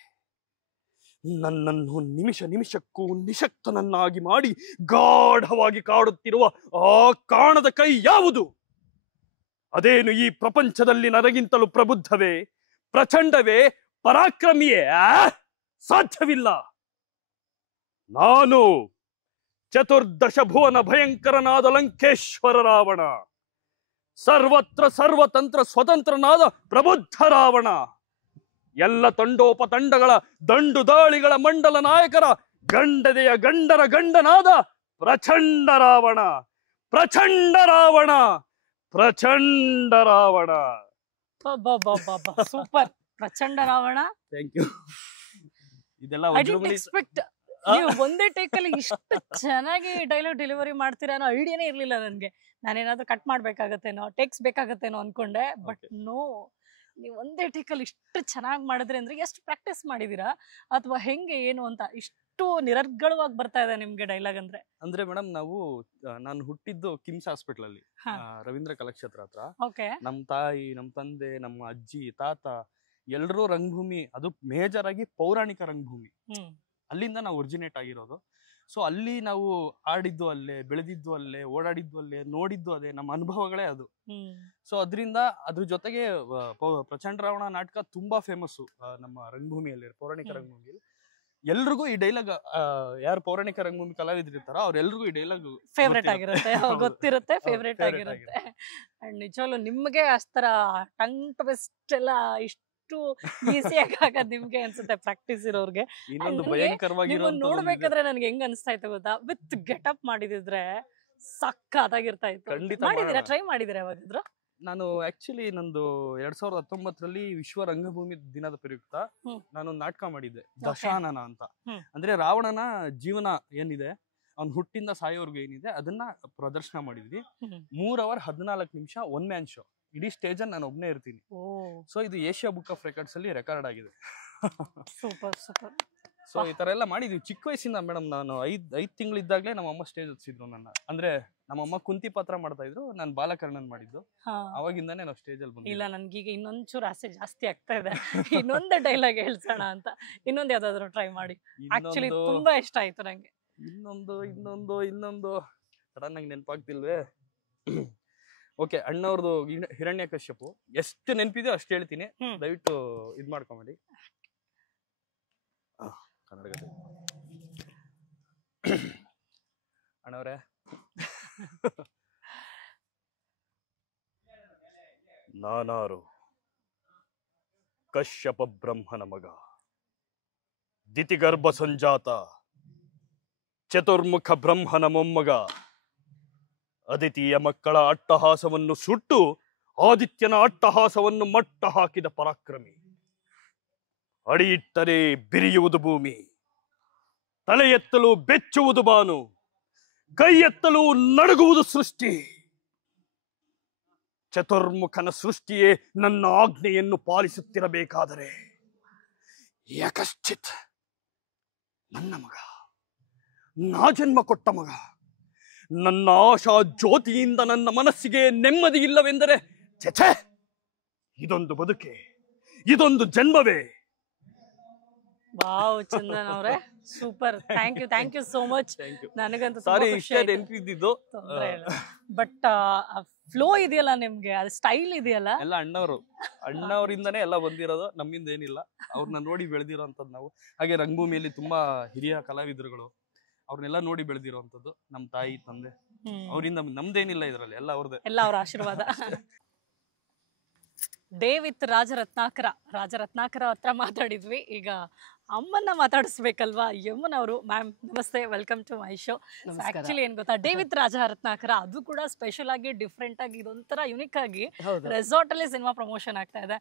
ನನ್ನನ್ನು ನಿಮಿಷ ನಿಮಿಷಕ್ಕೂ ನಿಶಕ್ತನನ್ನಾಗಿ ಮಾಡಿ ಗಾಢವಾಗಿ ಕಾಡುತ್ತಿರುವ ಆ ಕಾಣದ ಕೈ ಯಾವುದು? ಅದೇನು ಈ ಪ್ರಪಂಚದಲ್ಲಿ ನನಗಿಂತಲೂ ಪ್ರಬುದ್ಧವೇ, ಪ್ರಚಂಡವೇ, ಪರಾಕ್ರಮಿಯೇ? ಸಾಧ್ಯವಿಲ್ಲ. ನಾನು ಚತುರ್ದಶ ಭುವನ ಭಯಂಕರನಾದ ಲಂಕೇಶ್ವರ ರಾವಣ, ಸರ್ವತ್ರ ಸರ್ವತಂತ್ರ ಸ್ವತಂತ್ರನಾದ ಪ್ರಬುದ್ಧ ರಾವಣ, ಎಲ್ಲ ತಂಡೋಪತಂಡಗಳ ದಂಡು ದಾಳಿಗಳ ಮಂಡಲ ನಾಯಕರ ಗಂಡದೆಯ ಗಂಡರ ಗಂಡನಾದ ಪ್ರಚಂಡ ರಾವಣ, ಪ್ರಚಂಡ ರಾವಣ, ಪ್ರಚಂಡ Ravana. Super. Prachanda Ravana. Thank you. ಇದೆಲ್ಲ ಐ ಡಿಡ್ಂಟ್ ಎಕ್ಸ್ಪೆಕ್ಟ್ ನೀವು ಒಂದೇ ಟೇಕ್ ಅಲ್ಲಿ ಇಷ್ಟು ಚೆನ್ನಾಗಿ ಡೈಲಾಗ್ ಡೆಲಿವರಿ ಮಾಡ್ತೀರಾ ಅನ್ನೋ ಐಡಿಯಾನೇ ಇರ್ಲಿಲ್ಲ ನನ್ಗೆ. ನಾನೇನಾದ್ರೂ ಕಟ್ ಮಾಡ್ಬೇಕಾಗತ್ತೇನೋ, ಟೇಕ್ಸ್ ಬೇಕಾಗತ್ತೇನೋ ಅನ್ಕೊಂಡೆ. ಬಟ್ ನೋ, ನೀವು ಒಂದೇ ಟೇಕ್ ಅಲ್ಲಿ ಇಷ್ಟು ಚೆನ್ನಾಗಿ ಮಾಡಿದ್ರಿ ಅಂದ್ರೆ ಎಷ್ಟು ಪ್ರಾಕ್ಟೀಸ್ ಮಾಡಿದೀರಾ ಅಥವಾ ಹೆಂಗೆ ಏನು ಅಂತ ಇಷ್ಟು ನಿರರ್ಗಳವಾಗಿ ಬರ್ತಾ ಇದೆ ನಿಮ್ಗೆ ಡೈಲಾಗ್ ಅಂದ್ರೆ? ಅಂದ್ರೆ ಮೇಡಮ್, ನಾನು ಹುಟ್ಟಿದ್ದು ಕಿಮ್ಸ್ ಹಾಸ್ಪಿಟಲ್ ಅಲ್ಲಿ, ರವೀಂದ್ರ ಕಲಾಕ್ಷೇತ್ರ ಹತ್ರ. ಓಕೆ. ನಮ್ ತಾಯಿ, ನಮ್ ತಂದೆ, ನಮ್ಮ ಅಜ್ಜಿ, ತಾತ ಎಲ್ರೂ ರಂಗಭೂಮಿ, ಅದು ಮೇಜರ್ ಆಗಿ ಪೌರಾಣಿಕ ರಂಗಭೂಮಿ, ಅಲ್ಲಿಂದ ನಾವು ಒರಿಜಿನೇಟ್ ಆಗಿರೋದು. ಸೊ ಅಲ್ಲಿ ನಾವು ಆಡಿದ್ದು ಅಲ್ಲೇ, ಬೆಳೆದಿದ್ದು ಅಲ್ಲೇ, ಓಡಾಡಿದ್ದು ಅಲ್ಲೇ, ನೋಡಿದ್ದು ಅದೇ, ನಮ್ಮ ಅನುಭವಗಳೇ ಅದು. ಸೊ ಅದರಿಂದ ಅದ್ರ ಜೊತೆಗೆ ಪ್ರಚಂಡ ರಾವಣ ನಾಟಕ ತುಂಬಾ ಫೇಮಸ್ಸು ನಮ್ಮ ರಂಗಭೂಮಿಯಲ್ಲಿ, ಪೌರಾಣಿಕ ರಂಗಭೂಮಿಯಲ್ಲಿ. ಎಲ್ರಿಗೂ ಈ ಡೈಲಾಗ್, ಯಾರು ಪೌರಾಣಿಕ ರಂಗಭೂಮಿ ಕಲಾವಿದ್ರು ಇರ್ತಾರೋ ಅವ್ರೆಲ್ರಿಗೂ ಈ ಡೈಲಾಗ್ ಫೇವ್ರೇಟ್ ಆಗಿರುತ್ತೆ, ಗೊತ್ತಿರುತ್ತೆ, ಫೇವ್ರೇಟ್ ಆಗಿರುತ್ತೆ. ಅಂಡ್ ನಿಜವಾಗ್ಲೂ ನಿಮ್ಗೆ ಅಷ್ಟರ ಟಂಗ್ ಟ್ವಿಸ್ಟ್ ಎಲ್ಲ ಇಷ್ಟು ಈಸಿಯಾಗಿ ಆಗೋದು ನಿಮ್ಗೆ ಅನ್ಸುತ್ತೆ, ಪ್ರಾಕ್ಟೀಸ್ ಇರೋರ್ಗೆ. ಇನ್ನೊಂದು ಭಯಂಕರವಾಗಿ ನೋಡ್ಬೇಕಾದ್ರೆ ನನ್ಗೆ ಹೆಂಗ್ ಅನಿಸ್ತಾ ಇತ್ತು ಗೊತ್ತಾ, ವಿತ್ ಗೆಟಪ್ ಮಾಡಿದಿದ್ರೆ ಸಕ್ಕತ್ತಾಗಿರ್ತಾ ಇತ್ತು. ಮಾಡಿದೀರಾ, ಟ್ರೈ ಮಾಡಿದೀರಾ ಯಾವಾಗಿದ್ರು? ನಾನು ಆಕ್ಚುಲಿ ನಂದು 2019ರಲ್ಲಿ ವಿಶ್ವ ರಂಗಭೂಮಿ ದಿನದ ಪ್ರಯುಕ್ತ ನಾನು ನಾಟಕ ಮಾಡಿದ್ದೆ, ದಶಾನನ ಅಂತ. ಅಂದ್ರೆ ರಾವಣನ ಜೀವನ ಏನಿದೆ, ಅವ್ನ ಹುಟ್ಟಿಂದ ಸಾಯೋರ್ಗು ಏನಿದೆ, ಅದನ್ನ ಪ್ರದರ್ಶನ ಮಾಡಿದ್ವಿ. 3 hours 14 ನಿಮಿಷ, 1 man ಶೋ. ಇಡೀ ಸ್ಟೇಜ್ ಅಲ್ಲಿ ನಾನು ಒಬ್ನೇ ಇರ್ತೀನಿ. ಸೊ ಇದು ಏಷ್ಯಾ ಬುಕ್ ಆಫ್ ರೆಕಾರ್ಡ್ಸ್ ಅಲ್ಲಿ ರೆಕಾರ್ಡ್ ಆಗಿದೆ. Super super. ಸೊ ಈ ತರ ಎಲ್ಲ ಮಾಡಿದ್ವಿ ಚಿಕ್ಕ ವಯಸ್ಸಿಂದ ಮೇಡಮ್. ನಾನು 5 ತಿಂಗಳಿದ್ದಾಗಲೇ ನಮ್ಮಮ್ಮ ಸ್ಟೇಜ್ ಹಚ್ಚಿದ್ರು ನನ್ನ. ಅಂದ್ರೆ ನಮ್ಮಮ್ಮ ಕುಂತಿ ಪಾತ್ರ ಮಾಡ್ತಾ ಇದ್ರು, ನಾನು ಬಾಲಕರ್ಣನ್ ಮಾಡಿದ್ದು. ಅವಾಗಿಂದಾನೇ ನಾವು ಸ್ಟೇಜ್ ಅಲ್ಲಿ ಬಂದ್ವಿ. ಇಲ್ಲ, ನನ್ಗೀಗ ಇನ್ನೊಂಚೂರು ಆಸೆ ಜಾಸ್ತಿ ಆಗ್ತಾ ಇದೆ, ಇನ್ನೊಂದು ಡೈಲಾಗ್ ಹೇಳ್ಸೋಣ ಅಂತ. ಇನ್ನೊಂದು ಯಾವ್ದಾದ್ರು ಟ್ರೈ ಮಾಡಿ. ಆಕ್ಚುಲಿ ತುಂಬಾ ಇಷ್ಟ ಆಯ್ತು ನಂಗೆ. ಇನ್ನೊಂದು ಸಡನ್ ಆಗಿ ನೆನಪಾಗ್ತಿಲ್ವೇ? ಓಕೆ, ಅಣ್ಣವ್ರದ್ದು ಹಿರಣ್ಯಕಶ್ಯಪು ಎಷ್ಟು ನೆನಪಿದೆಯೋ ಅಷ್ಟು ಹೇಳ್ತೀನಿ, ದಯವಿಟ್ಟು ಇದ್ ಮಾಡ್ಕೊಂಬೇಡಿ. ಕನ್ನಡ ಅಣ್ಣವ್ರೆ, ನಾನಾರು ಕಶ್ಯಪ ಬ್ರಹ್ಮನ ಮಗ, ದಿತಿಗರ್ಭ ಸಂಜಾತ, ಚತುರ್ಮುಖ ಬ್ರಹ್ಮನ ಮೊಮ್ಮಗ. ಅದಿತಿಯ ಮಕ್ಕಳ ಅಟ್ಟಹಾಸವನ್ನು ಸುಟ್ಟು ಆದಿತ್ಯನ ಅಟ್ಟಹಾಸವನ್ನು ಮಟ್ಟ ಹಾಕಿದ ಪರಾಕ್ರಮಿ. ಅಡಿಯಿಟ್ಟರೆ ಬಿರಿಯುವುದು ಭೂಮಿ, ತಲೆ ಎತ್ತಲು ಬೆಚ್ಚುವುದು ಬಾನು, ಕೈ ಎತ್ತಲು ನಡುಗುವುದು ಸೃಷ್ಟಿ. ಚತುರ್ಮುಖನ ಸೃಷ್ಟಿಯೇ ನನ್ನ ಆಜ್ಞೆಯನ್ನು ಪಾಲಿಸುತ್ತಿರಬೇಕಾದರೆ ಯಾಕಶ್ಚಿತ್ ನನ್ನ ಮಗ, ನಾ ಜನ್ಮ ಕೊಟ್ಟ ಮಗ, ನನ್ನ ಆಶಾ ಜ್ಯೋತಿಯಿಂದ ನನ್ನ ಮನಸ್ಸಿಗೆ ನೆಮ್ಮದಿ ಇಲ್ಲವೆಂದರೆ ಛೆ, ಇದೊಂದು ಬದುಕೆ, ಇದೊಂದು ಜನ್ಮವೇ. ವಾವ್ ಚಂದನ್ ಅವರೇ, super. Thank you so much. ನನಗಂತೂ ಸಾರಿ ಇಷ್ಟೇ ನೆನಪಿದ್ದಿದ್ದು. ಬಟ್ ಫ್ಲೋ ಇದೆಯಲ್ಲ ನಿಮ್ಗೆ, ಅದು ಸ್ಟೈಲ್ ಇದೆಯಲ್ಲ, ಎಲ್ಲ ಅಣ್ಣವರಿಂದಾನೇ ಎಲ್ಲ ಬಂದಿರೋದು, ನಮ್ಮಿಂದ ಏನಿಲ್ಲ. ಅವ್ರನ್ನ ನೋಡಿ ಬೆಳೆದಿರೋಂಥದ್ದು ನಾವು. ಹಾಗೆ ರಂಗಭೂಮಿಯಲ್ಲಿ ತುಂಬಾ ಹಿರಿಯ ಕಲಾವಿದರುಗಳು, ಅವ್ರನ್ನೆಲ್ಲ ನೋಡಿ ಬೆಳೆದಿರೋಂಥದ್ದು ನಮ್ಮ ತಾಯಿ ತಂದೆ. ಅವರಿಂದ ನಮ್ದೇನಿಲ್ಲ ಇದ್ರಲ್ಲಿ, ಎಲ್ಲ ಅವ್ರದ್ದೇ, ಎಲ್ಲ ಅವ್ರ ಆಶೀರ್ವಾದ. ಡೇ ವಿತ್ ರಾಜರತ್ನಾಕರ ಹತ್ರ ಮಾತಾಡಿದ್ವಿ. ಈಗ ಅಮ್ಮನ್ನ ಮಾತಾಡಿಸ್ಬೇಕಲ್ವಾ. ಯಮನ್ ಅವರು, ಮ್ಯಾಮ್ ನಮಸ್ತೆ, welcome to my show. Actually ಏನ್ ಗೊತ್ತಾ, ಡೇ ವಿತ್ ರಾಜರತ್ನಾಕರ ಅದು ಕೂಡ ಸ್ಪೆಷಲ್ ಆಗಿ, ಡಿಫ್ರೆಂಟ್ ಆಗಿ, ಇದೊಂಥರ ಯುನಿಕ್ ಆಗಿ ರೆಸಾರ್ಟ್ ಅಲ್ಲಿ ಸಿನಿಮಾ ಪ್ರಮೋಷನ್ ಆಗ್ತಾ ಇದೆ.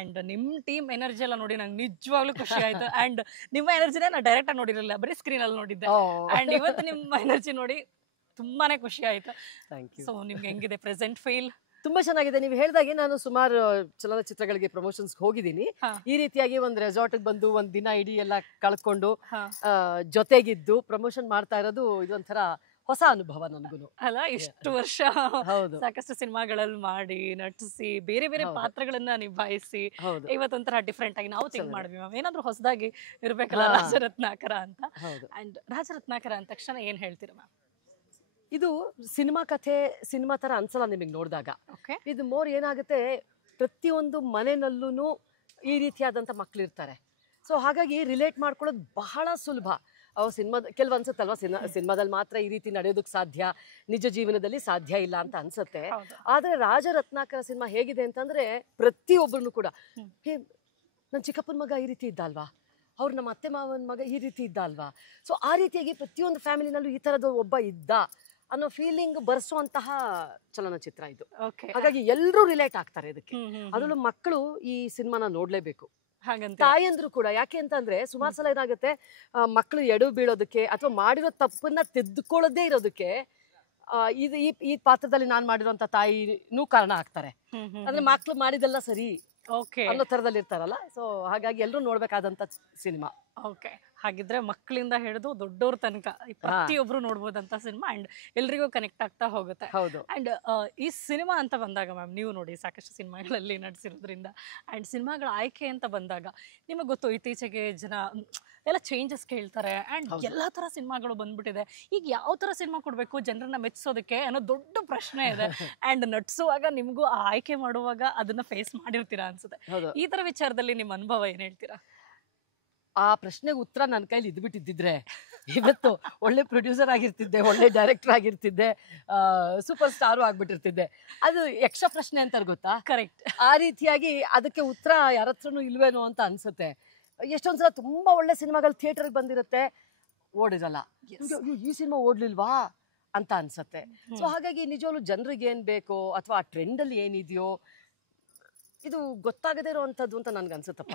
ಅಂಡ್ ನಿಮ್ ಟೀಮ್ ಎನರ್ಜಿ ಎಲ್ಲ ನೋಡಿ ನಂಗೆ ನಿಜವಾಗ್ಲೂ ಖುಷಿ ಆಯ್ತು. ಅಂಡ್ ನಿಮ್ಮ ಎನರ್ಜಿನ ನಾನು ಡೈರೆಕ್ಟ್ ಆಗಿ ನೋಡಿರಲಿಲ್ಲ, ಬರೀ ಸ್ಕ್ರೀನ್ ಅಲ್ಲಿ ನೋಡಿದ್ದೆ. ಅಂಡ್ ಇವತ್ತು ನಿಮ್ಮ ಎನರ್ಜಿ ನೋಡಿ ತುಂಬಾನೇ ಖುಷಿ ಆಯ್ತು. ಸೊ ನಿಮ್ಗೆ ಹೆಂಗಿದೆ ಪ್ರೆಸೆಂಟ್ ಫೀಲ್? ತುಂಬಾ ಚೆನ್ನಾಗಿದೆ. ನೀವು ಹೇಳ್ದಾಗೆ ನಾನು ಸುಮಾರು ಚಲನಚಿತ್ರಗಳಿಗೆ ಪ್ರಮೋಷನ್ಸ್ ಹೋಗಿದ್ದೀನಿ. ಈ ರೀತಿಯಾಗಿ ಒಂದು ರೆಸಾರ್ಟ್ ಬಂದು ಒಂದ್ ದಿನ ಇಡೀ ಎಲ್ಲ ಕಳ್ಕೊಂಡು ಜೊತೆಗಿದ್ದು ಪ್ರಮೋಷನ್ ಮಾಡ್ತಾ ಇರೋದು ಇದೊಂಥರ ಹೊಸ ಅನುಭವ ನನಗೂ ಅಲ್ಲ. ಇಷ್ಟು ವರ್ಷ ಸಾಕಷ್ಟು ಸಿನಿಮಾಗಳಲ್ಲಿ ಮಾಡಿ ನಟಿಸಿ ಬೇರೆ ಬೇರೆ ಪಾತ್ರಗಳನ್ನ ನಿಭಾಯಿಸಿ ಇವತ್ತೊಂಥರ ಡಿಫ್ರೆಂಟ್ ಆಗಿ ನಾವು ಥಿಂಕ್ ಮಾಡಿದ್ವಿ ಮ್ಯಾಮ್, ಏನಾದ್ರು ಹೊಸದಾಗಿ ಇರ್ಬೇಕಲ್ಲ ರಾಜರತ್ನಾಕರ ಅಂತ. ಅಂಡ್ ರಾಜರತ್ನಾಕರ ಅಂದ ತಕ್ಷಣ ಏನ್ ಹೇಳ್ತೀರಾ ಮ್ಯಾಮ್? ಇದು ಸಿನಿಮಾ ಕಥೆ, ಸಿನಿಮಾ ತರ ಅನ್ಸಲ್ಲ ನಿಮಗೆ ನೋಡಿದಾಗ. ಇದು ಮೋರ್ ಏನಾಗುತ್ತೆ, ಪ್ರತಿಯೊಂದು ಮನೆಯಲ್ಲೂ ಈ ರೀತಿಯಾದಂಥ ಮಕ್ಳು ಇರ್ತಾರೆ. ಸೊ ಹಾಗಾಗಿ ರಿಲೇಟ್ ಮಾಡ್ಕೊಳ್ಳೋದು ಬಹಳ ಸುಲಭ. ಸಿನಿಮಾದ ಕೆಲವನ್ಸುತ್ತಲ್ವಾ, ಸಿನಿಮಾದಲ್ಲಿ ಮಾತ್ರ ಈ ರೀತಿ ನಡೆಯೋದಕ್ಕೆ ಸಾಧ್ಯ, ನಿಜ ಜೀವನದಲ್ಲಿ ಸಾಧ್ಯ ಇಲ್ಲ ಅಂತ ಅನ್ಸುತ್ತೆ. ಆದರೆ ರಾಜರತ್ನಾಕರ ಸಿನಿಮಾ ಹೇಗಿದೆ ಅಂತಂದ್ರೆ ಪ್ರತಿಯೊಬ್ಬರನ್ನು ಕೂಡ, ಹೇ ನನ್ನ ಚಿಕ್ಕಪ್ಪನ ಮಗ ಈ ರೀತಿ ಇದ್ದ ಅಲ್ವಾ, ಅವ್ರು ನಮ್ಮ ಅತ್ತೆ ಮಾವನ ಮಗ ಈ ರೀತಿ ಇದ್ದ ಅಲ್ವಾ. ಸೊ ಆ ರೀತಿಯಾಗಿ ಪ್ರತಿಯೊಂದು ಫ್ಯಾಮಿಲಿನಲ್ಲೂ ಈ ಥರದ ಒಬ್ಬ ಇದ್ದ ಅನ್ನೋ ಫೀಲಿಂಗ್ ಬರ್ಸುವಂತಹ ಚಲನಚಿತ್ರ ಇದು. ಹಾಗಾಗಿ ಎಲ್ಲರೂ ರಿಲೇಟ್ ಆಗ್ತಾರೆ ಇದಕ್ಕೆ. ಅದರಲ್ಲೂ ಮಕ್ಕಳು ಈ ಸಿನಿಮಾನ ನೋಡ್ಲೇಬೇಕು, ತಾಯಂದ್ರು ಕೂಡ. ಯಾಕೆ ಅಂತಂದ್ರೆ ಸುಮಾರು ಸಲ ಏನಾಗುತ್ತೆ, ಮಕ್ಕಳು ಎಡು ಬೀಳೋದಕ್ಕೆ ಅಥವಾ ಮಾಡಿರೋ ತಪ್ಪನ್ನ ತೆಗೆದುಕೊಳ್ಳೋದೇ ಇರೋದಕ್ಕೆ ಇದು ಈ ಪಾತ್ರದಲ್ಲಿ ನಾನು ಮಾಡಿರೋಂಥ ತಾಯಿನೂ ಕಾರಣ ಆಗ್ತಾರೆ. ಅಂದ್ರೆ ಮಕ್ಕಳು ಮಾಡಿದೆಲ್ಲ ಸರಿ ಅನ್ನೋ ತರದಲ್ಲಿ ಇರ್ತಾರಲ್ಲ. ಸೊ ಹಾಗಾಗಿ ಎಲ್ಲರೂ ನೋಡ್ಬೇಕಾದಂತ ಸಿನಿಮಾ. ಹಾಗಿದ್ರೆ ಮಕ್ಕಳಿಂದ ಹಿಡಿದು ದೊಡ್ಡವ್ರ ತನಕ ಪ್ರತಿಯೊಬ್ರು ನೋಡ್ಬೋದಂತ ಸಿನಿಮಾ. ಅಂಡ್ ಎಲ್ರಿಗೂ ಕನೆಕ್ಟ್ ಆಗ್ತಾ ಹೋಗುತ್ತೆ. ಅಂಡ್ ಈ ಸಿನಿಮಾ ಅಂತ ಬಂದಾಗ ಮ್ಯಾಮ್, ನೀವು ನೋಡಿ ಸಾಕಷ್ಟು ಸಿನಿಮಾಗಳಲ್ಲಿ ನಟಿಸಿರೋದ್ರಿಂದ, ಅಂಡ್ ಸಿನಿಮಾಗಳ ಆಯ್ಕೆ ಅಂತ ಬಂದಾಗ ನಿಮಗೆ ಗೊತ್ತು ಇತ್ತೀಚೆಗೆ ಜನ ಎಲ್ಲ ಚೇಂಜಸ್ ಕೇಳ್ತಾರೆ. ಅಂಡ್ ಎಲ್ಲಾ ತರ ಸಿನಿಮಾಗಳು ಬಂದ್ಬಿಟ್ಟಿದೆ. ಈಗ ಯಾವ ತರ ಸಿನಿಮಾ ಕೊಡ್ಬೇಕು ಜನರನ್ನ ಮೆಚ್ಚಿಸೋದಕ್ಕೆ ಅನ್ನೋ ದೊಡ್ಡ ಪ್ರಶ್ನೆ ಇದೆ. ಅಂಡ್ ನಟಿಸುವಾಗ ನಿಮ್ಗೂ ಆ ಆಯ್ಕೆ ಮಾಡುವಾಗ ಅದನ್ನ ಫೇಸ್ ಮಾಡಿರ್ತೀರಾ ಅನ್ಸುತ್ತೆ. ಈ ತರ ವಿಚಾರದಲ್ಲಿ ನಿಮ್ಮ ಅನುಭವ ಏನ್ ಹೇಳ್ತೀರಾ? ಆ ಪ್ರಶ್ನೆಗೆ ಉತ್ತರ ನನ್ನ ಕೈಲಿ ಇದ್ಬಿಟ್ಟಿದ್ದಿದ್ರೆ ಇವತ್ತು ಒಳ್ಳೆ ಪ್ರೊಡ್ಯೂಸರ್ ಆಗಿರ್ತಿದ್ದೆ, ಒಳ್ಳೆ ಡೈರೆಕ್ಟರ್ ಆಗಿರ್ತಿದ್ದೆ, ಸೂಪರ್ ಸ್ಟಾರು ಆಗ್ಬಿಟ್ಟಿರ್ತಿದ್ದೆ. ಅದು ಯಕ್ಷ ಪ್ರಶ್ನೆ ಅಂತಾರೆ ಗೊತ್ತಾ? ಕರೆಕ್ಟ್. ಆ ರೀತಿಯಾಗಿ ಅದಕ್ಕೆ ಉತ್ತರ ಯಾರತ್ರನೂ ಇಲ್ವೇನೋ ಅಂತ ಅನ್ಸುತ್ತೆ. ಎಷ್ಟೊಂದ್ಸಲ ತುಂಬಾ ಒಳ್ಳೆ ಸಿನಿಮಾಗಳು ಥಿಯೇಟರ್ಗೆ ಬಂದಿರುತ್ತೆ, ಓಡಿರಲ್ಲ. ಈ ಸಿನಿಮಾ ಓಡ್ಲಿಲ್ವಾ ಅಂತ ಅನ್ಸುತ್ತೆ. ಸೊ ಹಾಗಾಗಿ ನಿಜವಾಗ್ಲೂ ಜನರಿಗೆ ಏನ್ ಬೇಕೋ ಅಥವಾ ಆ ಟ್ರೆಂಡ್ ಅಲ್ಲಿ ಏನಿದೆಯೋ ಇದು ಗೊತ್ತಾಗದೇ ಇರುವಂತದ್ದು ಅಂತ ನನ್ಗೆ ಅನ್ಸುತ್ತಪ್ಪ.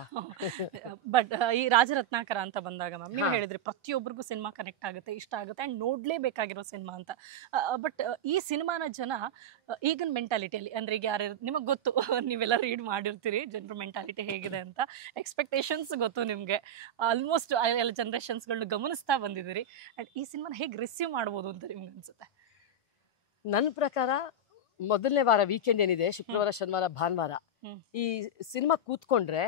ಬಟ್ ಈ ರಾಜರತ್ನಾಕರ ಅಂತ ಬಂದಾಗ ಮ್ಯಾಮ್, ನೀವು ಹೇಳಿದ್ರಿ ಪ್ರತಿಯೊಬ್ಬರಿಗೂ ಸಿನಿಮಾ ಕನೆಕ್ಟ್ ಆಗುತ್ತೆ, ಇಷ್ಟ ಆಗುತ್ತೆ ಅಂಡ್ ನೋಡ್ಲೇಬೇಕಾಗಿರೋ ಸಿನಿಮಾ ಅಂತ. ಬಟ್ ಈ ಸಿನಿಮಾನ ಜನ ಈಗಿನ ಮೆಂಟಾಲಿಟಿಯಲ್ಲಿ, ಅಂದ್ರೆ ಈಗ ಯಾರು ನಿಮಗೆ ಗೊತ್ತು, ನೀವೆಲ್ಲ ರೀಡ್ ಮಾಡಿರ್ತೀರಿ ಜನರ ಮೆಂಟಾಲಿಟಿ ಹೇಗಿದೆ ಅಂತ, ಎಕ್ಸ್ಪೆಕ್ಟೇಷನ್ಸ್ ಗೊತ್ತು ನಿಮಗೆ, ಆಲ್ಮೋಸ್ಟ್ ಎಲ್ಲ ಜನರೇಷನ್ಸ್ಗಳನ್ನ ಗಮನಿಸ್ತಾ ಬಂದಿದ್ದೀರಿ. ಅಂಡ್ ಈ ಸಿನಿಮಾನ ಹೇಗೆ ರಿಸೀವ್ ಮಾಡ್ಬೋದು ಅಂತ ನಿಮ್ಗೆ ಅನ್ಸುತ್ತೆ? ನನ್ನ ಪ್ರಕಾರ ಮೊದಲನೇ ವಾರ ವೀಕೆಂಡ್ ಏನಿದೆ, ಶುಕ್ರವಾರ ಶನಿವಾರ ಭಾನುವಾರ, ಈ ಸಿನಿಮಾ ಕೂತ್ಕೊಂಡ್ರೆ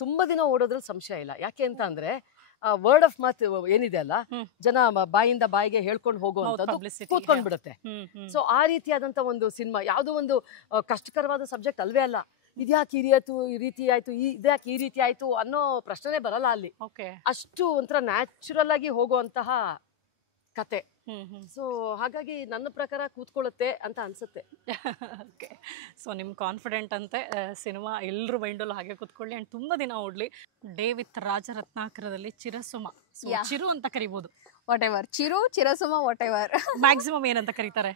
ತುಂಬಾ ದಿನ ಓಡೋದ್ರಲ್ಲಿ ಸಂಶಯ ಇಲ್ಲ. ಯಾಕೆ ಅಂತ ಅಂದ್ರೆ ವರ್ಡ್ ಆಫ್ ಮಾತ್ ಏನಿದೆ ಅಲ್ಲ, ಜನ ಬಾಯಿಂದ ಬಾಯಿಗೆ ಹೇಳ್ಕೊಂಡು ಹೋಗುವಂತದ್ದು ಕೂತ್ಕೊಂಡ್ಬಿಡುತ್ತೆ. ಸೊ ಆ ರೀತಿಯಾದಂತ ಒಂದು ಸಿನಿಮಾ, ಯಾವುದೋ ಒಂದು ಕಷ್ಟಕರವಾದ ಸಬ್ಜೆಕ್ಟ್ ಅಲ್ವೇ ಅಲ್ಲ. ಇದ್ಯಾಕೆ ಈ ರೀತಿ ಆಯ್ತು, ಇದ್ಯಾಕೆ ಈ ರೀತಿ ಆಯ್ತು ಅನ್ನೋ ಪ್ರಶ್ನೆ ಬರಲ್ಲ ಅಲ್ಲಿ. ಅಷ್ಟು ಒಂಥರ ನ್ಯಾಚುರಲ್ ಆಗಿ ಹೋಗುವಂತಹ ಕತೆ. ಸೊ ಹಾಗಾಗಿ ನನ್ನ ಪ್ರಕಾರ ಕೂತ್ಕೊಳ್ಳುತ್ತೆ ಅಂತ ಅನ್ಸುತ್ತೆ. ಓಕೆ, ಸೊ ನಿಮ್ ಕಾನ್ಫಿಡೆಂಟ್ ಅಂತೆ ಸಿನಿಮಾ ಎಲ್ಲರೂ ಮೈಂಡಲ್ಲೂ ಹಾಗೆ ಕೂತ್ಕೊಳ್ಳಿ ಅಂಡ್ ತುಂಬಾ ದಿನ ಓಡ್ಲಿ. ಡೇ ವಿತ್ ರಾಜರತ್ನಾಕರದಲ್ಲಿ ಚಿರಸುಮ, ಚಿರು ಅಂತ ಕರಿಬಹುದು, whatever, Chiru Chirasuma whatever. Maximum ಏನಂತ ಕರೀತಾರೆ?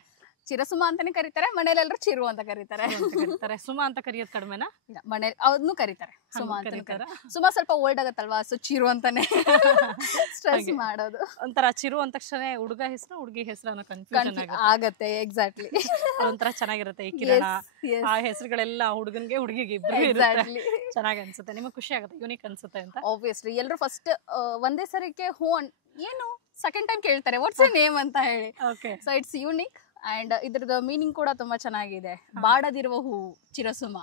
ಚಿರಸುಮ ಅಂತಾನೆ ಕರೀತಾರೆ, ಮನೇಲಿ ಎಲ್ಲರೂ ಚಿರು ಅಂತ ಕರೀತಾರೆ. ಸುಮಾ ಅಂತ ಕರಿಯೋದು ಕಡಿಮೆನಾ? ಮನೇಲಿ ಅವ್ರನ್ನೂ ಕರೀತಾರೆ ಸುಮಾ ಅಂತ ಕರೀತಾರೆ. ಸುಮಾ ಸ್ವಲ್ಪ ಓಲ್ಡ್ ಆಗತ್ತಲ್ವಾ, ಸೊ ಚಿರು ಅಂತಾನೆ ಸ್ಟ್ರೆಸ್ ಮಾಡೋದು. ಒಂಥರ ಚಿರು ಅಂದ ತಕ್ಷಣ ಹುಡುಗ ಹೆಸರು ಹುಡುಗಿ ಹೆಸರು ಅನ್ನೋ ಕನ್ಫ್ಯೂಷನ್ ಆಗತ್ತೆ. ಎಕ್ಸಾಕ್ಟ್ಲಿ. ಒಂಥರ ಚೆನ್ನಾಗಿರುತ್ತೆ. ಈ ಕಿರಣ ಆ ಹೆಸರುಗಳೆಲ್ಲ ಹುಡುಗನ್ಗೆ ಹುಡುಗಿಗೆ ಇಬ್ರು ಇರುತ್ತೆ. ಚೆನ್ನಾಗಿ ಅನ್ಸುತ್ತೆ. ನಿಮಗೆ ಖುಷಿ ಆಗುತ್ತೆ, ಯೂನಿಕ್ ಅನ್ಸುತ್ತೆ ಅಂತ? ಆಬ್ವಿಯಸ್ಲಿ ಎಲ್ಲರೂ ಫಸ್ಟ್ ಒಂದೇ ಸರಿಗೆ ಏನು ಸೆಕೆಂಡ್ ಟೈಮ್ ಕೇಳ್ತಾರೆ ವಾಟ್ಸ್ ಯರ್ ನೇಮ್ ಅಂತ ಹೇಳಿ. ಸೊ ಇಟ್ಸ್ ಯೂನಿಕ್ ಅಂಡ್ ಇದ್ರದ್ದು ಮೀನಿಂಗ್ ಕೂಡ ತುಂಬಾ ಚೆನ್ನಾಗಿದೆ. ಬಾಡದಿರುವ ಹೂ ಚಿರಸುಮ.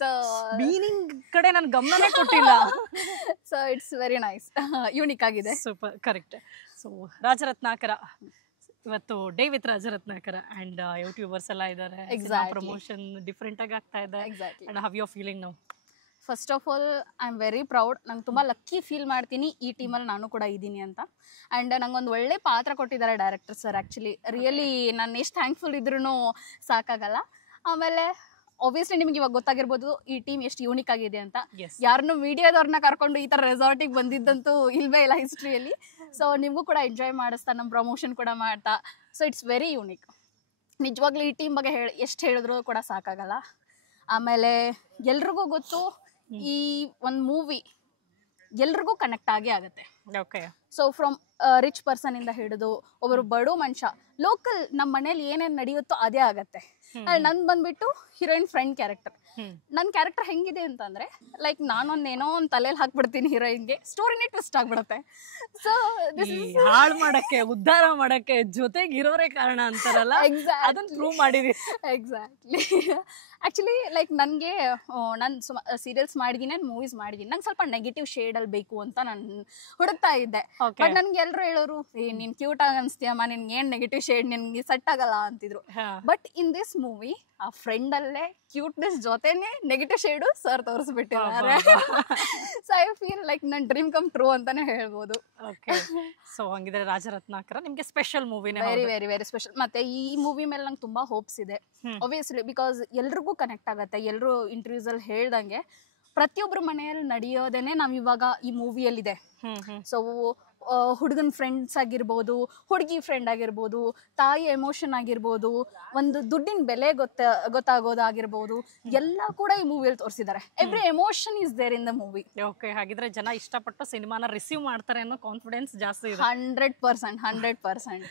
ಸೊ ಮೀನಿಂಗ್ ಕಡೆ ನಾನು ಗಮನನೇ ಕೊಟ್ಟಿಲ್ಲ. So it's very nice, unique ಆಗಿದೆ. Super, correct. ಸೊ ರಾಜರತ್ನಾಕರ ಇವತ್ತು day with Rajaratnakara and YouTubers ಎಲ್ಲ ಇದ್ದಾರೆ. ಪ್ರಮೋಷನ್ ಡಿಫ್ರೆಂಟ್ ಆಗಿ ಆಗ್ತಾ ಇದೆ. And how you are feeling now? First of all I am very proud. ನಂಗೆ ತುಂಬ ಲಕ್ಕಿ ಫೀಲ್ ಮಾಡ್ತೀನಿ ಈ ಟೀಮಲ್ಲಿ ನಾನು ಕೂಡ ಇದ್ದೀನಿ ಅಂತ. ಆ್ಯಂಡ್ ನಂಗೊಂದು ಒಳ್ಳೆ ಪಾತ್ರ ಕೊಟ್ಟಿದ್ದಾರೆ ಡೈರೆಕ್ಟರ್ ಸರ್. ಆ್ಯಕ್ಚುಲಿ ರಿಯಲಿ ನಾನು ಎಷ್ಟು ಥ್ಯಾಂಕ್ಫುಲ್ ಇದ್ರೂ ಸಾಕಾಗಲ್ಲ. ಆಮೇಲೆ ಆಬ್ವಿಯಸ್ಲಿ ನಿಮ್ಗೆ ಇವಾಗ ಗೊತ್ತಾಗಿರ್ಬೋದು ಈ ಟೀಮ್ ಎಷ್ಟು ಯೂನಿಕ್ ಆಗಿದೆ ಅಂತ. ಯಾರನ್ನೂ ಮೀಡಿಯಾದವ್ರನ್ನ ಕರ್ಕೊಂಡು ಈ ಥರ ರೆಸಾರ್ಟಿಗೆ ಬಂದಿದ್ದಂತೂ ಇಲ್ವೇ ಇಲ್ಲ ಹಿಸ್ಟ್ರಿಯಲ್ಲಿ. ಸೊ ನಿಮಗೂ ಕೂಡ ಎಂಜಾಯ್ ಮಾಡಿಸ್ತಾ, ನಮ್ಮ ಪ್ರಮೋಷನ್ ಕೂಡ ಮಾಡ್ತಾ. So it's very unique. ನಿಜವಾಗ್ಲೂ ಈ ಟೀಮ್ ಬಗ್ಗೆ ಎಷ್ಟು ಹೇಳಿದ್ರು ಕೂಡ ಸಾಕಾಗಲ್ಲ. ಆಮೇಲೆ ಎಲ್ರಿಗೂ ಗೊತ್ತು ಈ ಒಂದು ಮೂವಿ ಎಲ್ರಿಗೂ ಕನೆಕ್ಟ್ ಆಗೇ ಆಗುತ್ತೆ. ಸೊ ಫ್ರಮ್ ರಿಚ್ ಪರ್ಸನ್ ಇಂದ ಹಿಡಿದು ಒಬ್ಬರು ಬಡವ ಮನುಷ್ಯ, ಲೋಕಲ್ ನಮ್ಮ ಮನೇಲಿ ಏನೇನು ನಡೆಯುತ್ತೋ ಅದೇ ಆಗತ್ತೆ. ನನ್ ಬಂದ್ಬಿಟ್ಟು ಹೀರೋಯಿನ್ ಫ್ರೆಂಡ್ ಕ್ಯಾರೆಕ್ಟರ್. ನನ್ನ ಕ್ಯಾರೆಕ್ಟರ್ ಹೆಂಗಿದೆ ಅಂತಂದ್ರೆ ಲೈಕ್ ನಾನೊಂದೇನೋ ಒಂದು ತಲೆಯಲ್ಲಿ ಹಾಕ್ಬಿಡ್ತೀನಿ ಹೀರೋಯಿನ್ಗೆ, ಸ್ಟೋರಿನೇ ಟ್ವಿಸ್ಟ್ ಆಗ್ಬಿಡುತ್ತೆ. ಸೊ ಹಾಳು ಮಾಡಕ್ಕೆ, ಉದ್ಧಾರ ಮಾಡಕ್ಕೆ ಜೊತೆಗೆ ಇರೋರೇ ಕಾರಣ ಅಂತಾರಲ್ಲ, ಅದನ್ನ ಪ್ರೂವ್ ಮಾಡಿದೀನಿ. ಎಕ್ಸಾಕ್ಟ್ಲಿ. ಆ್ಯಕ್ಚುಲಿ ಲೈಕ್ ನನಗೆ ನಾನು ಸೀರಿಯಲ್ಸ್ ಮಾಡಿದ್ದೀನಿ, ಮೂವೀಸ್ ಮಾಡಿದ್ದೀನಿ. ನಂಗೆ ಸ್ವಲ್ಪ ನೆಗೆಟಿವ್ ಶೇಡಲ್ಲಿ ಬೇಕು ಅಂತ ನಾನು ಹುಡುಕ್ತಾ ಇದ್ದೆ. ಬಟ್ ನನ್ಗೆ ಎಲ್ಲರೂ ಹೇಳೋರು ನೀನು ಕ್ಯೂಟ್ ಆಗಿ ಅನಿಸ್ತೀಯಮ್ಮ, ನಿನ್ಗೆ ಏನು ನೆಗೆಟಿವ್ ಶೇಡ್ ನಿನ್ಗೆ ಸೆಟ್ ಆಗಲ್ಲ ಅಂತಿದ್ರು. ಬಟ್ ಇನ್ ದಿಸ್ ಮೂವಿ ಆ ಫ್ರೆಂಡ್ ಅಲ್ಲೇ ಕ್ಯೂಟ್ನೆಸ್ ಜೊತೆನೆ ನೆಗೆಟಿವ್ ಶೇಡು ಸರ್ ತೋರಿಸ್ಬಿಟ್ಟಿದ್ದಾರೆ. ಸೊ ಐ ಫೀಲ್ ಲೈಕ್ ನನ್ನ ಡ್ರೀಮ್ ಕಮ್ ಟ್ರೂ ಅಂತಾನೆ ಹೇಳ್ಬೋದು. ಸೊ ಹಂಗಿದ್ರೆ ರಾಜರತ್ನಾಕರ ನಿಮ್ಗೆ ಸ್ಪೆಷಲ್ ಮೂವಿನೇ. Very very very special. ಮತ್ತೆ ಈ ಮೂವಿ ಮೇಲೆ ನಂಗೆ ತುಂಬಾ ಹೋಪ್ಸ್ ಇದೆ ಆಬ್ವಿಯಸ್ಲಿ, ಬಿಕಾಸ್ ಎಲ್ರಿಗೂ ಕನೆಕ್ಟ್ ಆಗತ್ತೆ. ಎಲ್ಲರೂ ಇಂಟರ್ವ್ಯೂಸ್ ಅಲ್ಲಿ ಹೇಳ್ದಂಗೆ ಪ್ರತಿಯೊಬ್ಬರ ಮನೆಯಲ್ಲಿ ನಡೆಯೋದೇನೆ ನಾವ್ ಇವಾಗ ಈ ಮೂವಿಯಲ್ಲಿದೆ. ಸೊ ಹುಡುಗನ ಫ್ರೆಂಡ್ಸ್ ಆಗಿರ್ಬೋದು, ಹುಡುಗಿ ಫ್ರೆಂಡ್ ಆಗಿರ್ಬೋದು, ತಾಯಿ ಎಮೋಷನ್ ಆಗಿರ್ಬೋದು, ಒಂದು ದುಡ್ಡಿನ ಬೆಲೆ ಗೊತ್ತಾಗೋದಾಗಿರ್ಬೋದು, ಎಲ್ಲ ಕೂಡ ಈ ಮೂವಿಯಲ್ಲಿ ತೋರಿಸಿದ್ದಾರೆ. Every emotion is there in the movie. Okay, ಹಾಗಿದ್ರೆ ಜನ ಇಷ್ಟಪಟ್ಟು ಸಿನಿಮಾನ ರಿಸೀವ್ ಮಾಡ್ತಾರೆ ಅನ್ನೋ ಕಾನ್ಫಿಡೆನ್ಸ್ ಜಾಸ್ತಿ ಇದೆ. 100%.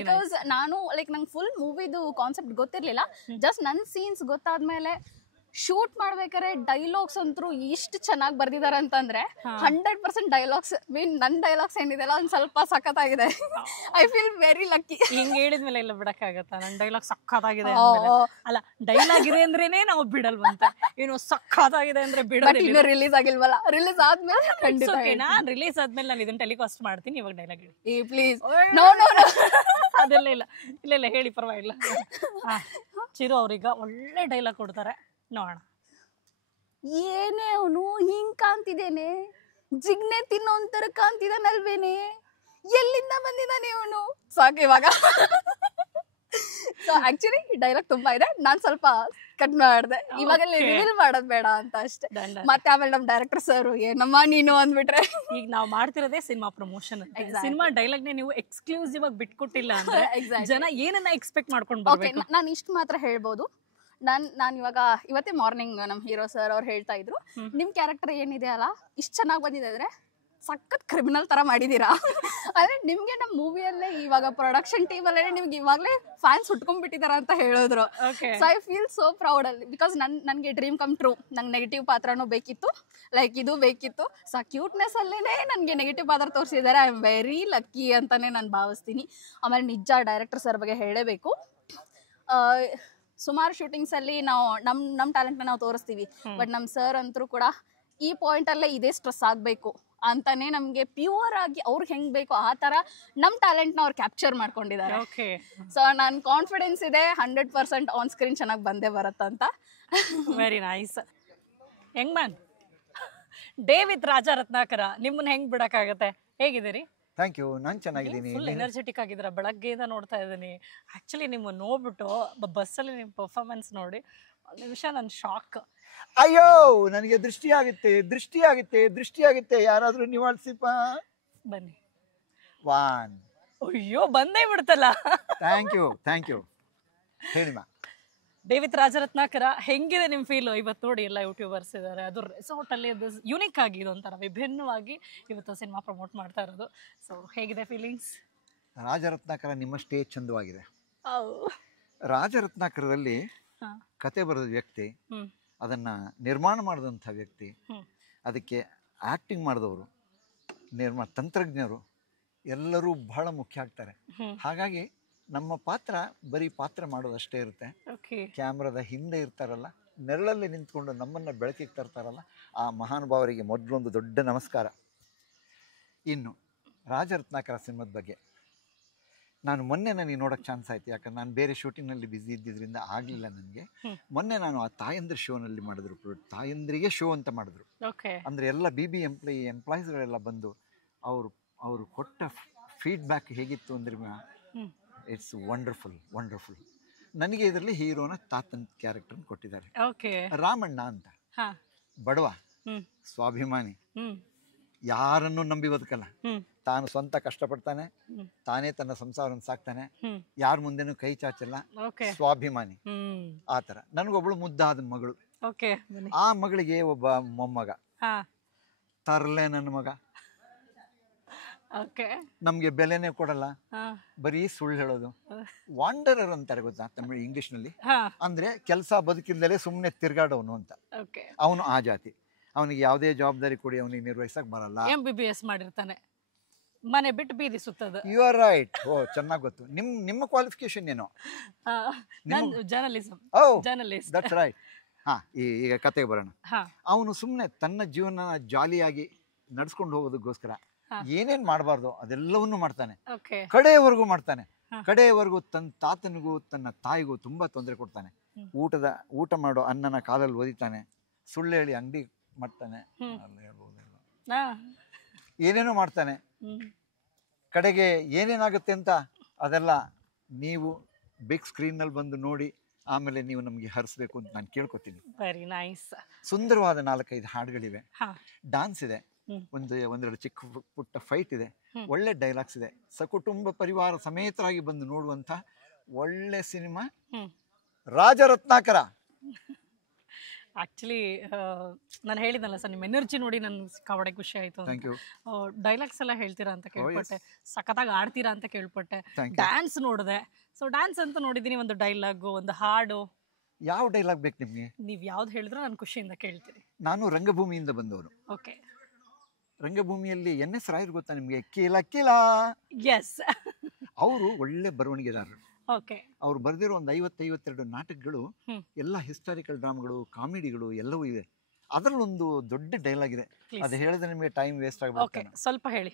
ಬಿಕಾಸ್ ನಾನು ಲೈಕ್ ನಂಗೆ ಫುಲ್ ಮೂವಿದು ಕಾನ್ಸೆಪ್ಟ್ ಗೊತ್ತಿರ್ಲಿಲ್ಲ. ಜಸ್ಟ್ ನನ್ನ ಸೀನ್ಸ್ ಗೊತ್ತಾದ್ಮೇಲೆ ಶೂಟ್ ಮಾಡ್ಬೇಕಾದ್ರೆ ಡೈಲಾಗ್ಸ್ ಅಂತೂ ಎಷ್ಟು ಚೆನ್ನಾಗಿ ಬರ್ದಿದ್ದಾರೆ ಅಂತಂದ್ರೆ 100% ಡೈಲಾಗ್ಸ್ ನನ್ನ ಡೈಲಾಗ್ಸ್ ಏನಿದೆಲ್ಲ ಒಂದ್ ಸ್ವಲ್ಪ ಸಖತ್ತಾಗಿದೆ. I feel very lucky. ಹಿಂಗ್ ಹೇಳಿದ್ಮೇಲೆ ಇಲ್ಲ ಬಿಡಕ್ಕಾಗತ್ತ? ನನ್ನ ಡೈಲಾಗ್ ಸಖತ್ತಾಗಿದೆ ಅಲ್ಲ, ಡೈಲಾಗ್ ಇದೆ ಅಂದ್ರೇನೆ ನಾವು ಬಿಡಲ್ವಂತ, ಏನು ಸಖತ್ತಾಗಿದೆ ಅಂದ್ರೆ ಬಿಡೋದಿಲ್ಲ. ಇನ್ನು ರಿಲೀಸ್ ಆಗಿಲ್ವಲ್ಲ, ರಿಲೀಸ್ ಆದ್ಮೇಲೆ ಖಂಡಿತ. ನಾನ್ ರಿಲೀಸ್ ಆದ್ಮೇಲೆ ನಾನು ಇದನ್ನ ಟೆಲಿಕಾಸ್ಟ್ ಮಾಡ್ತೀನಿ. ಇವಾಗ ಡೈಲಾಗ್ ಹೇಳಿ ಪ್ಲೀಸ್. ನೋ ಅದೆಲ್ಲ ಇಲ್ಲ ಹೇಳಿ, ಪರವಾಗಿಲ್ಲ. ಚಿರು ಅವ್ರೀಗ ಒಳ್ಳೆ ಡೈಲಾಗ್ ಕೊಡ್ತಾರೆ, ನೋಡೋಣ. ಏನೇ ಅವನು ಹಿಂಗ್ ಕಾಣ್ತಿದ್ದೇನೆ, ಜಿಗ್ನೆ ತಿನ್ನೋ ಒಂಥರ ಕಾಣ್ತಿದ್ದಾನಲ್ವೇನೆ, ಎಲ್ಲಿಂದ ಬಂದಿದ್ದಾನೆ ಅವನು? ಸಾಕು ಇವಾಗ. ಸೊ ಆಕ್ಚುಲಿ ಡೈಲಾಗ್ ತುಂಬಾ ಇದೆ, ನಾನ್ ಸ್ವಲ್ಪ ಕಟ್ ಮಾಡಿದೆ. ಇವಾಗ ರಿವೀಲ್ ಮಾಡೋದ್ ಬೇಡ ಅಂತ ಅಷ್ಟೇ. ಮತ್ತೆ ಆಮೇಲೆ ನಮ್ ಡೈರೆಕ್ಟರ್ ಸರ್ ಏನಮ್ಮ ನೀನು ಅಂದ್ಬಿಟ್ರೆ. ಈಗ ನಾವ್ ಮಾಡ್ತಿರೋದೇ ಸಿನಿಮಾ ಪ್ರಮೋಷನ್. ಸಿನಿಮಾ ಡೈಲಾಗ್ ನೇ ನೀವು ಎಕ್ಸ್ಕ್ಲೂಸಿವ್ ಆಗಿ ಬಿಟ್ಕೊಟ್ಟಿಲ್ಲ ಅಂದ್ರೆ ಜನ ಏನನ್ನ ಎಕ್ಸ್ಪೆಕ್ಟ್ ಮಾಡ್ಕೊಂಡು ಬರ್ಬೇಕು. ನಾನು ಇಷ್ಟು ಮಾತ್ರ ಹೇಳ್ಬೋದು. ನಾನು ಇವತ್ತೇ ಮಾರ್ನಿಂಗ್ ನಮ್ಮ ಹೀರೋ ಸರ್ ಅವ್ರು ಹೇಳ್ತಾ ಇದ್ರು, ನಿಮ್ ಕ್ಯಾರೆಕ್ಟರ್ ಏನಿದೆ ಅಲ್ಲ ಇಷ್ಟು ಚೆನ್ನಾಗಿ ಬಂದಿದೆ ಅಂದ್ರೆ ಸಖತ್ ಕ್ರಿಮಿನಲ್ ತರ ಮಾಡಿದೀರಾ. ಅಂದ್ರೆ ನಿಮ್ಗೆ ನಮ್ಮ ಮೂವಿಯಲ್ಲೇ ಇವಾಗ ಪ್ರೊಡಕ್ಷನ್ ಟೀಮ್ ಅಲ್ಲೇ ನಿಮ್ಗೆ ಇವಾಗಲೇ ಫ್ಯಾನ್ಸ್ ಹುಟ್ಕೊಂಡ್ಬಿಟ್ಟಿದಾರ ಅಂತ ಹೇಳಿದ್ರು. So I feel so proud ಅಲ್ಲಿ, ಬಿಕಾಸ್ ನನ್ಗೆ ಡ್ರೀಮ್ ಕಮ್ ಟ್ರೂ. ನಂಗೆ ನೆಗೆಟಿವ್ ಪಾತ್ರನೂ ಬೇಕಿತ್ತು, ಲೈಕ್ ಇದು ಬೇಕಿತ್ತು. ಸೊ ಕ್ಯೂಟ್ನೆಸ್ ಅಲ್ಲೇನೆ ನನಗೆ ನೆಗೆಟಿವ್ ಪಾತ್ರ ತೋರಿಸಿದ್ದಾರೆ. ಐ ಆಮ್ ವೆರಿ ಲಕ್ಕಿ ಅಂತಾನೆ ನಾನು ಭಾವಿಸ್ತೀನಿ. ಆಮೇಲೆ ನಿಜ ಡೈರೆಕ್ಟರ್ ಸರ್ ಬಗ್ಗೆ ಹೇಳಬೇಕು. ಸುಮಾರು ಶೂಟಿಂಗ್ಸ್ ಅಲ್ಲಿ ನಾವು ನಮ್ಮ ಟ್ಯಾಲೆಂಟ್ನ ನಾವು ತೋರಿಸ್ತೀವಿ, ಬಟ್ ನಮ್ಮ ಸರ್ ಅಂತೂ ಕೂಡ ಈ ಪಾಯಿಂಟ್ ಅಲ್ಲೇ ಇದೇ ಸ್ಟ್ರೆಸ್ ಆಗಬೇಕು ಅಂತಾನೆ ನಮ್ಗೆ ಪ್ಯೂರ್ ಆಗಿ ಅವ್ರಿಗೆ ಹೆಂಗ್ ಬೇಕು ಆ ತರ ನಮ್ಮ ಟ್ಯಾಲೆಂಟ್ನ ಅವ್ರು ಕ್ಯಾಪ್ಚರ್ ಮಾಡ್ಕೊಂಡಿದ್ದಾರೆ. ಸೊ ನಾನು ಕಾನ್ಫಿಡೆನ್ಸ್ ಇದೆ 100% ಆನ್ ಸ್ಕ್ರೀನ್ ಚೆನ್ನಾಗಿ ಬಂದೇ ಬರುತ್ತಂತ. Very nice. ಹೆಂಗ್ ಮ್ಯಾನ್ ಡೇ ವಿತ್ ರಾಜರತ್ನಾಕರ ನಿಮ್ಮನ್ನ ಹೆಂಗ್ ಬಿಡಕ್ಕಾಗತ್ತೆ? ಹೇಗಿದ್ದೀರಿ? ಥ್ಯಾಂಕ್ ಯು, ನಾನು ಚೆನ್ನಾಗಿದ್ದೀನಿ. ಫುಲ್ ಎನರ್ಜೆಟಿಕ್ ಆಗಿದ್ದೀರಾ, ಬೆಳಗ್ಗೆಯಿಂದ ನೋಡ್ತಾ ಇದ್ದೀನಿ. ಆ್ಯಕ್ಚುಲಿ ನಿಮ್ಮ ನೋಡ್ಬಿಟ್ಟು ಬಸ್ಸಲ್ಲಿ ನಿಮ್ಮ ಪರ್ಫಾರ್ಮೆನ್ಸ್ ನೋಡಿ ಒಂದು ನಿಮಿಷ ನನ್ನ ಶಾಕ್. ಅಯ್ಯೋ ನನಗೆ ದೃಷ್ಟಿ ಆಗುತ್ತೆ. ಯಾರಾದ್ರೂ ನಿವಾಳಿಸಿಪ್ಪ. ಬನ್ನಿ. 1 ಅಯ್ಯೋ ಬಂದೇ ಬಿಡ್ತಲ್ಲ. ಥ್ಯಾಂಕ್ ಯು ಹೇಳಿ ಮಾ. ಡೇವಿಡ್ ರಾಜರತ್ನಾಕರ, ಹೆಂಗಿದೆ ನಿಮ್ಮ ಫೀಲು? ಇವತ್ತು ನೋಡಿ ಎಲ್ಲ ಯೂಟ್ಯೂಬರ್ಸ್ ಇದ್ದಾರೆ, ಅದು ರೆಸಾರ್ಟಲ್ಲಿ ಅದು ಯುನಿಕ್ ಆಗಿ ಒಂಥರ ವಿಭಿನ್ನವಾಗಿ ಇವತ್ತು ಸಿನಿಮಾ ಪ್ರಮೋಟ್ ಮಾಡ್ತಾ ಇರೋದು. ಸೊ ಹೇಗಿದೆ ಫೀಲಿಂಗ್ಸ್? ರಾಜರತ್ನಾಕರ ನಿಮ್ಮಷ್ಟೇ ಚಂದವಾಗಿದೆ. ರಾಜರತ್ನಾಕರದಲ್ಲಿ ಕತೆ ಬರೆದ ವ್ಯಕ್ತಿ, ಅದನ್ನು ನಿರ್ಮಾಣ ಮಾಡಿದಂಥ ವ್ಯಕ್ತಿ, ಅದಕ್ಕೆ ಆ್ಯಕ್ಟಿಂಗ್ ಮಾಡಿದವರು, ತಂತ್ರಜ್ಞರು ಎಲ್ಲರೂ ಬಹಳ ಮುಖ್ಯ ಆಗ್ತಾರೆ. ಹಾಗಾಗಿ ನಮ್ಮ ಪಾತ್ರ ಬರೀ ಪಾತ್ರ ಮಾಡೋದಷ್ಟೇ ಇರುತ್ತೆ. ಕ್ಯಾಮ್ರಾದ ಹಿಂದೆ ಇರ್ತಾರಲ್ಲ, ನೆರಳಲ್ಲಿ ನಿಂತ್ಕೊಂಡು ನಮ್ಮನ್ನು ಬೆಳಕಿಗೆ ತರ್ತಾರಲ್ಲ, ಆ ಮಹಾನುಭಾವರಿಗೆ ಮೊದಲೊಂದು ದೊಡ್ಡ ನಮಸ್ಕಾರ. ಇನ್ನು ರಾಜರತ್ನಾಕರ ಸಿನಿಮಾದ ಬಗ್ಗೆ ಮೊನ್ನೆ ನನಗೆ ನೋಡೋಕ್ಕೆ ಚಾನ್ಸ್ ಆಯಿತು. ಯಾಕಂದ್ರೆ ನಾನು ಬೇರೆ ಶೂಟಿಂಗ್ನಲ್ಲಿ ಬ್ಯುಸಿ ಇದ್ದಿದ್ದರಿಂದ ಆಗಲಿಲ್ಲ ನನಗೆ. ಮೊನ್ನೆ ನಾನು ಆ ತಾಯಂದ್ರ ಶೋನಲ್ಲಿ ಮಾಡಿದ್ರು, ತಾಯಂದ್ರಿಗೆ ಶೋ ಅಂತ ಮಾಡಿದ್ರು. ಅಂದರೆ ಎಲ್ಲ BB ಎಂಪ್ಲಾಯೀಸ್ಗಳೆಲ್ಲ ಬಂದು ಅವರು ಕೊಟ್ಟ ಫೀಡ್ಬ್ಯಾಕ್ ಹೇಗಿತ್ತು ಅಂದರೆ ಇಟ್ಸ್ ವಂಡರ್ಫುಲ್. ನನಗೆ ಇದರಲ್ಲಿ ಹೀರೋನ ತಾತನ ಕ್ಯಾರೆಕ್ಟರ್ ಕೊಟ್ಟಿದ್ದಾರೆ. ರಾಮಣ್ಣ ಅಂತ, ಬಡವ, ಸ್ವಾಭಿಮಾನಿ, ಯಾರನ್ನು ನಂಬಿ ಬದುಕಲ್ಲ, ತಾನು ಸ್ವಂತ ಕಷ್ಟಪಡ್ತಾನೆ, ತಾನೇ ತನ್ನ ಸಂಸಾರವನ್ನು ಸಾಕ್ತಾನೆ, ಯಾರ ಮುಂದೆನೂ ಕೈ ಚಾಚಲ್ಲ, ಸ್ವಾಭಿಮಾನಿ. ಆ ಥರ ನನಗೊಬ್ಳು ಮುದ್ದಾದ ಮಗಳು, ಆ ಮಗಳಿಗೆ ಒಬ್ಬ ಮೊಮ್ಮಗ, ತರ್ಲೆ ನನ್ನ ಮಗ, ನಮ್ಗೆ ಬೆಲೆನೇ ಕೊಡಲ್ಲ, ಬರೀ ಸುಳ್ಳು ಹೇಳೋದು, ವಾಂಡರರ್ ಅಂತಾರೆ ಗೊತ್ತಾ ತಮಿಳು ಇಂಗ್ಲಿಷ್ನಲ್ಲಿ, ಅಂದ್ರೆ ಕೆಲಸ ಬದುಕಿಲ್ದಲೇ ಸುಮ್ಮನೆ ತಿರ್ಗಾಡೋನು ಅಂತ. ಅವನು ಆ ಜಾತಿ. ಅವನಿಗೆ ಯಾವುದೇ ಜವಾಬ್ದಾರಿ ಕೊಡಿ ಅವನಿಗೆ ನಿರ್ವಹಿಸಕ್ ಬರಲ್ಲ. MBBS ಮಾಡಿರ್ತಾನೆ, ಮನೆ ಬಿಟ್ಟು ಬೀದಿ ಸುತ್ತದ. You are right. ಓ ಚೆನ್ನಾಗಿ ಗೊತ್ತು. ನಿಮ್ಮ ಕ್ವಾಲಿಫಿಕೇಶನ್ ಏನೋ? ಜರ್ನಲಿಸಂ. That's right. ಈಗ ಕತೆಗೆ ಬರೋಣ. ಅವನು ಸುಮ್ಮನೆ ತನ್ನ ಜೀವನ ಜಾಲಿಯಾಗಿ ನಡ್ಸ್ಕೊಂಡು ಹೋಗೋದಕ್ಕೋಸ್ಕರ ಏನೇನ್ ಮಾಡಬಾರ್ದು ಅದೆಲ್ಲವನ್ನೂ ಮಾಡ್ತಾನೆ, ಕಡೆಯವರೆಗೂ ಮಾಡ್ತಾನೆ. ಕಡೆಯವರೆಗೂ ತನ್ನ ತಾತನಿಗೂ ತನ್ನ ತಾಯಿಗೂ ತುಂಬಾ ತೊಂದರೆ ಕೊಡ್ತಾನೆ. ಊಟ ಮಾಡೋ ಅನ್ನನ ಕಾಲಲ್ಲಿ ಒದಿತಾನೆ, ಸುಳ್ಳು ಹೇಳಿ ಅಂಗಡಿ ಮಾಡ್ತಾನೆ, ಏನೇನೋ ಮಾಡ್ತಾನೆ. ಕಡೆಗೆ ಏನೇನಾಗುತ್ತೆ ಅಂತ ಅದೆಲ್ಲ ನೀವು ಬಿಗ್ ಸ್ಕ್ರೀನ್ನಲ್ಲಿ ಬಂದು ನೋಡಿ ಆಮೇಲೆ ನೀವು ನಮಗೆ ಹರಿಸ್ಬೇಕು ಅಂತ ನಾನು ಕೇಳ್ಕೊತೀನಿ. Very nice. ಸುಂದರವಾದ 4-5 ಹಾಡುಗಳಿವೆ, ಡಾನ್ಸ್ ಇದೆ, ಒಂದೆರಡು ಚಿಕ್ಕ ಪುಟ್ಟ ಫೈಟ್ ಇದೆ, ಒಳ್ಳೆ ಡೈಲಾಗ್ಸ್ ಇದೆ. ಸಕುಟುಂಬ ಪರಿವಾರ ಸಮೇತರಾಗಿ ಬಂದು ನೋಡುವಂಥ ಒಳ್ಳೆ ಸಿನಿಮಾ ರಾಜರತ್ನಾಕರ. ಆಕ್ಚುಲಿ ನಾನು ಹೇಳಿದ್ನಲ್ಲ ಸರ್, ನಿಮ್ಮ ಎನರ್ಜಿ ನೋಡಿ ನನ್ಗೆ ಸಿಕ್ಕಾಪಟ್ಟೆ ಖುಷಿ ಆಯ್ತು. ಡೈಲಾಗ್ಸ್ ಎಲ್ಲ ಹೇಳ್ತೀರಾ ಅಂತ ಕೇಳ್ಪಟ್ಟೆ, ಸಖತ್ತಾಗಿ ಆಡ್ತೀರಾ ಅಂತ ಕೇಳ್ಪಟ್ಟೆ, ಡ್ಯಾನ್ಸ್ ನೋಡಿದೆ. ಸೊ ಡ್ಯಾನ್ಸ್ ಅಂತ ನೋಡಿದ್ದೀನಿ, ಒಂದು ಡೈಲಾಗು, ಒಂದು ಹಾಡು. ಯಾವ ಡೈಲಾಗ್ ಬೇಕು ನಿಮಗೆ? ನೀವು ಯಾವ್ದು ಹೇಳಿದ್ರು ನಾನು ಖುಷಿಯಿಂದ ಕೇಳ್ತೀನಿ. ನಾನು ರಂಗಭೂಮಿಯಿಂದ ಬಂದವರು. ಓಕೆ. ರಂಗಭೂಮಿಯಲ್ಲಿ NS ರಾಯರು ಗೊತ್ತಾ ನಿಮಗೆ? ಕಿಲ ಕಿಲ. ಎಸ್. ಅವರು ಒಳ್ಳೆ ಬರವಣಿಗೆದಾರರು. ಓಕೆ. ಅವ್ರು ಬರೆದಿರೋ ಒಂದು 50-52 ನಾಟಕಗಳು, ಎಲ್ಲ ಹಿಸ್ಟಾರಿಕಲ್ ಡ್ರಾಮಾಗಳು, ಕಾಮಿಡಿಗಳು ಎಲ್ಲವೂ ಇದೆ. ಅದರಲ್ಲೊಂದು ದೊಡ್ಡ ಡೈಲಾಗ್ ಇದೆ, ಅದು ಹೇಳಿದ್ರೆ ನಿಮಗೆ ಟೈಮ್ ವೇಸ್ಟ್ ಆಗ್ಬಿಡುತ್ತೆ. ಸ್ವಲ್ಪ ಹೇಳಿ.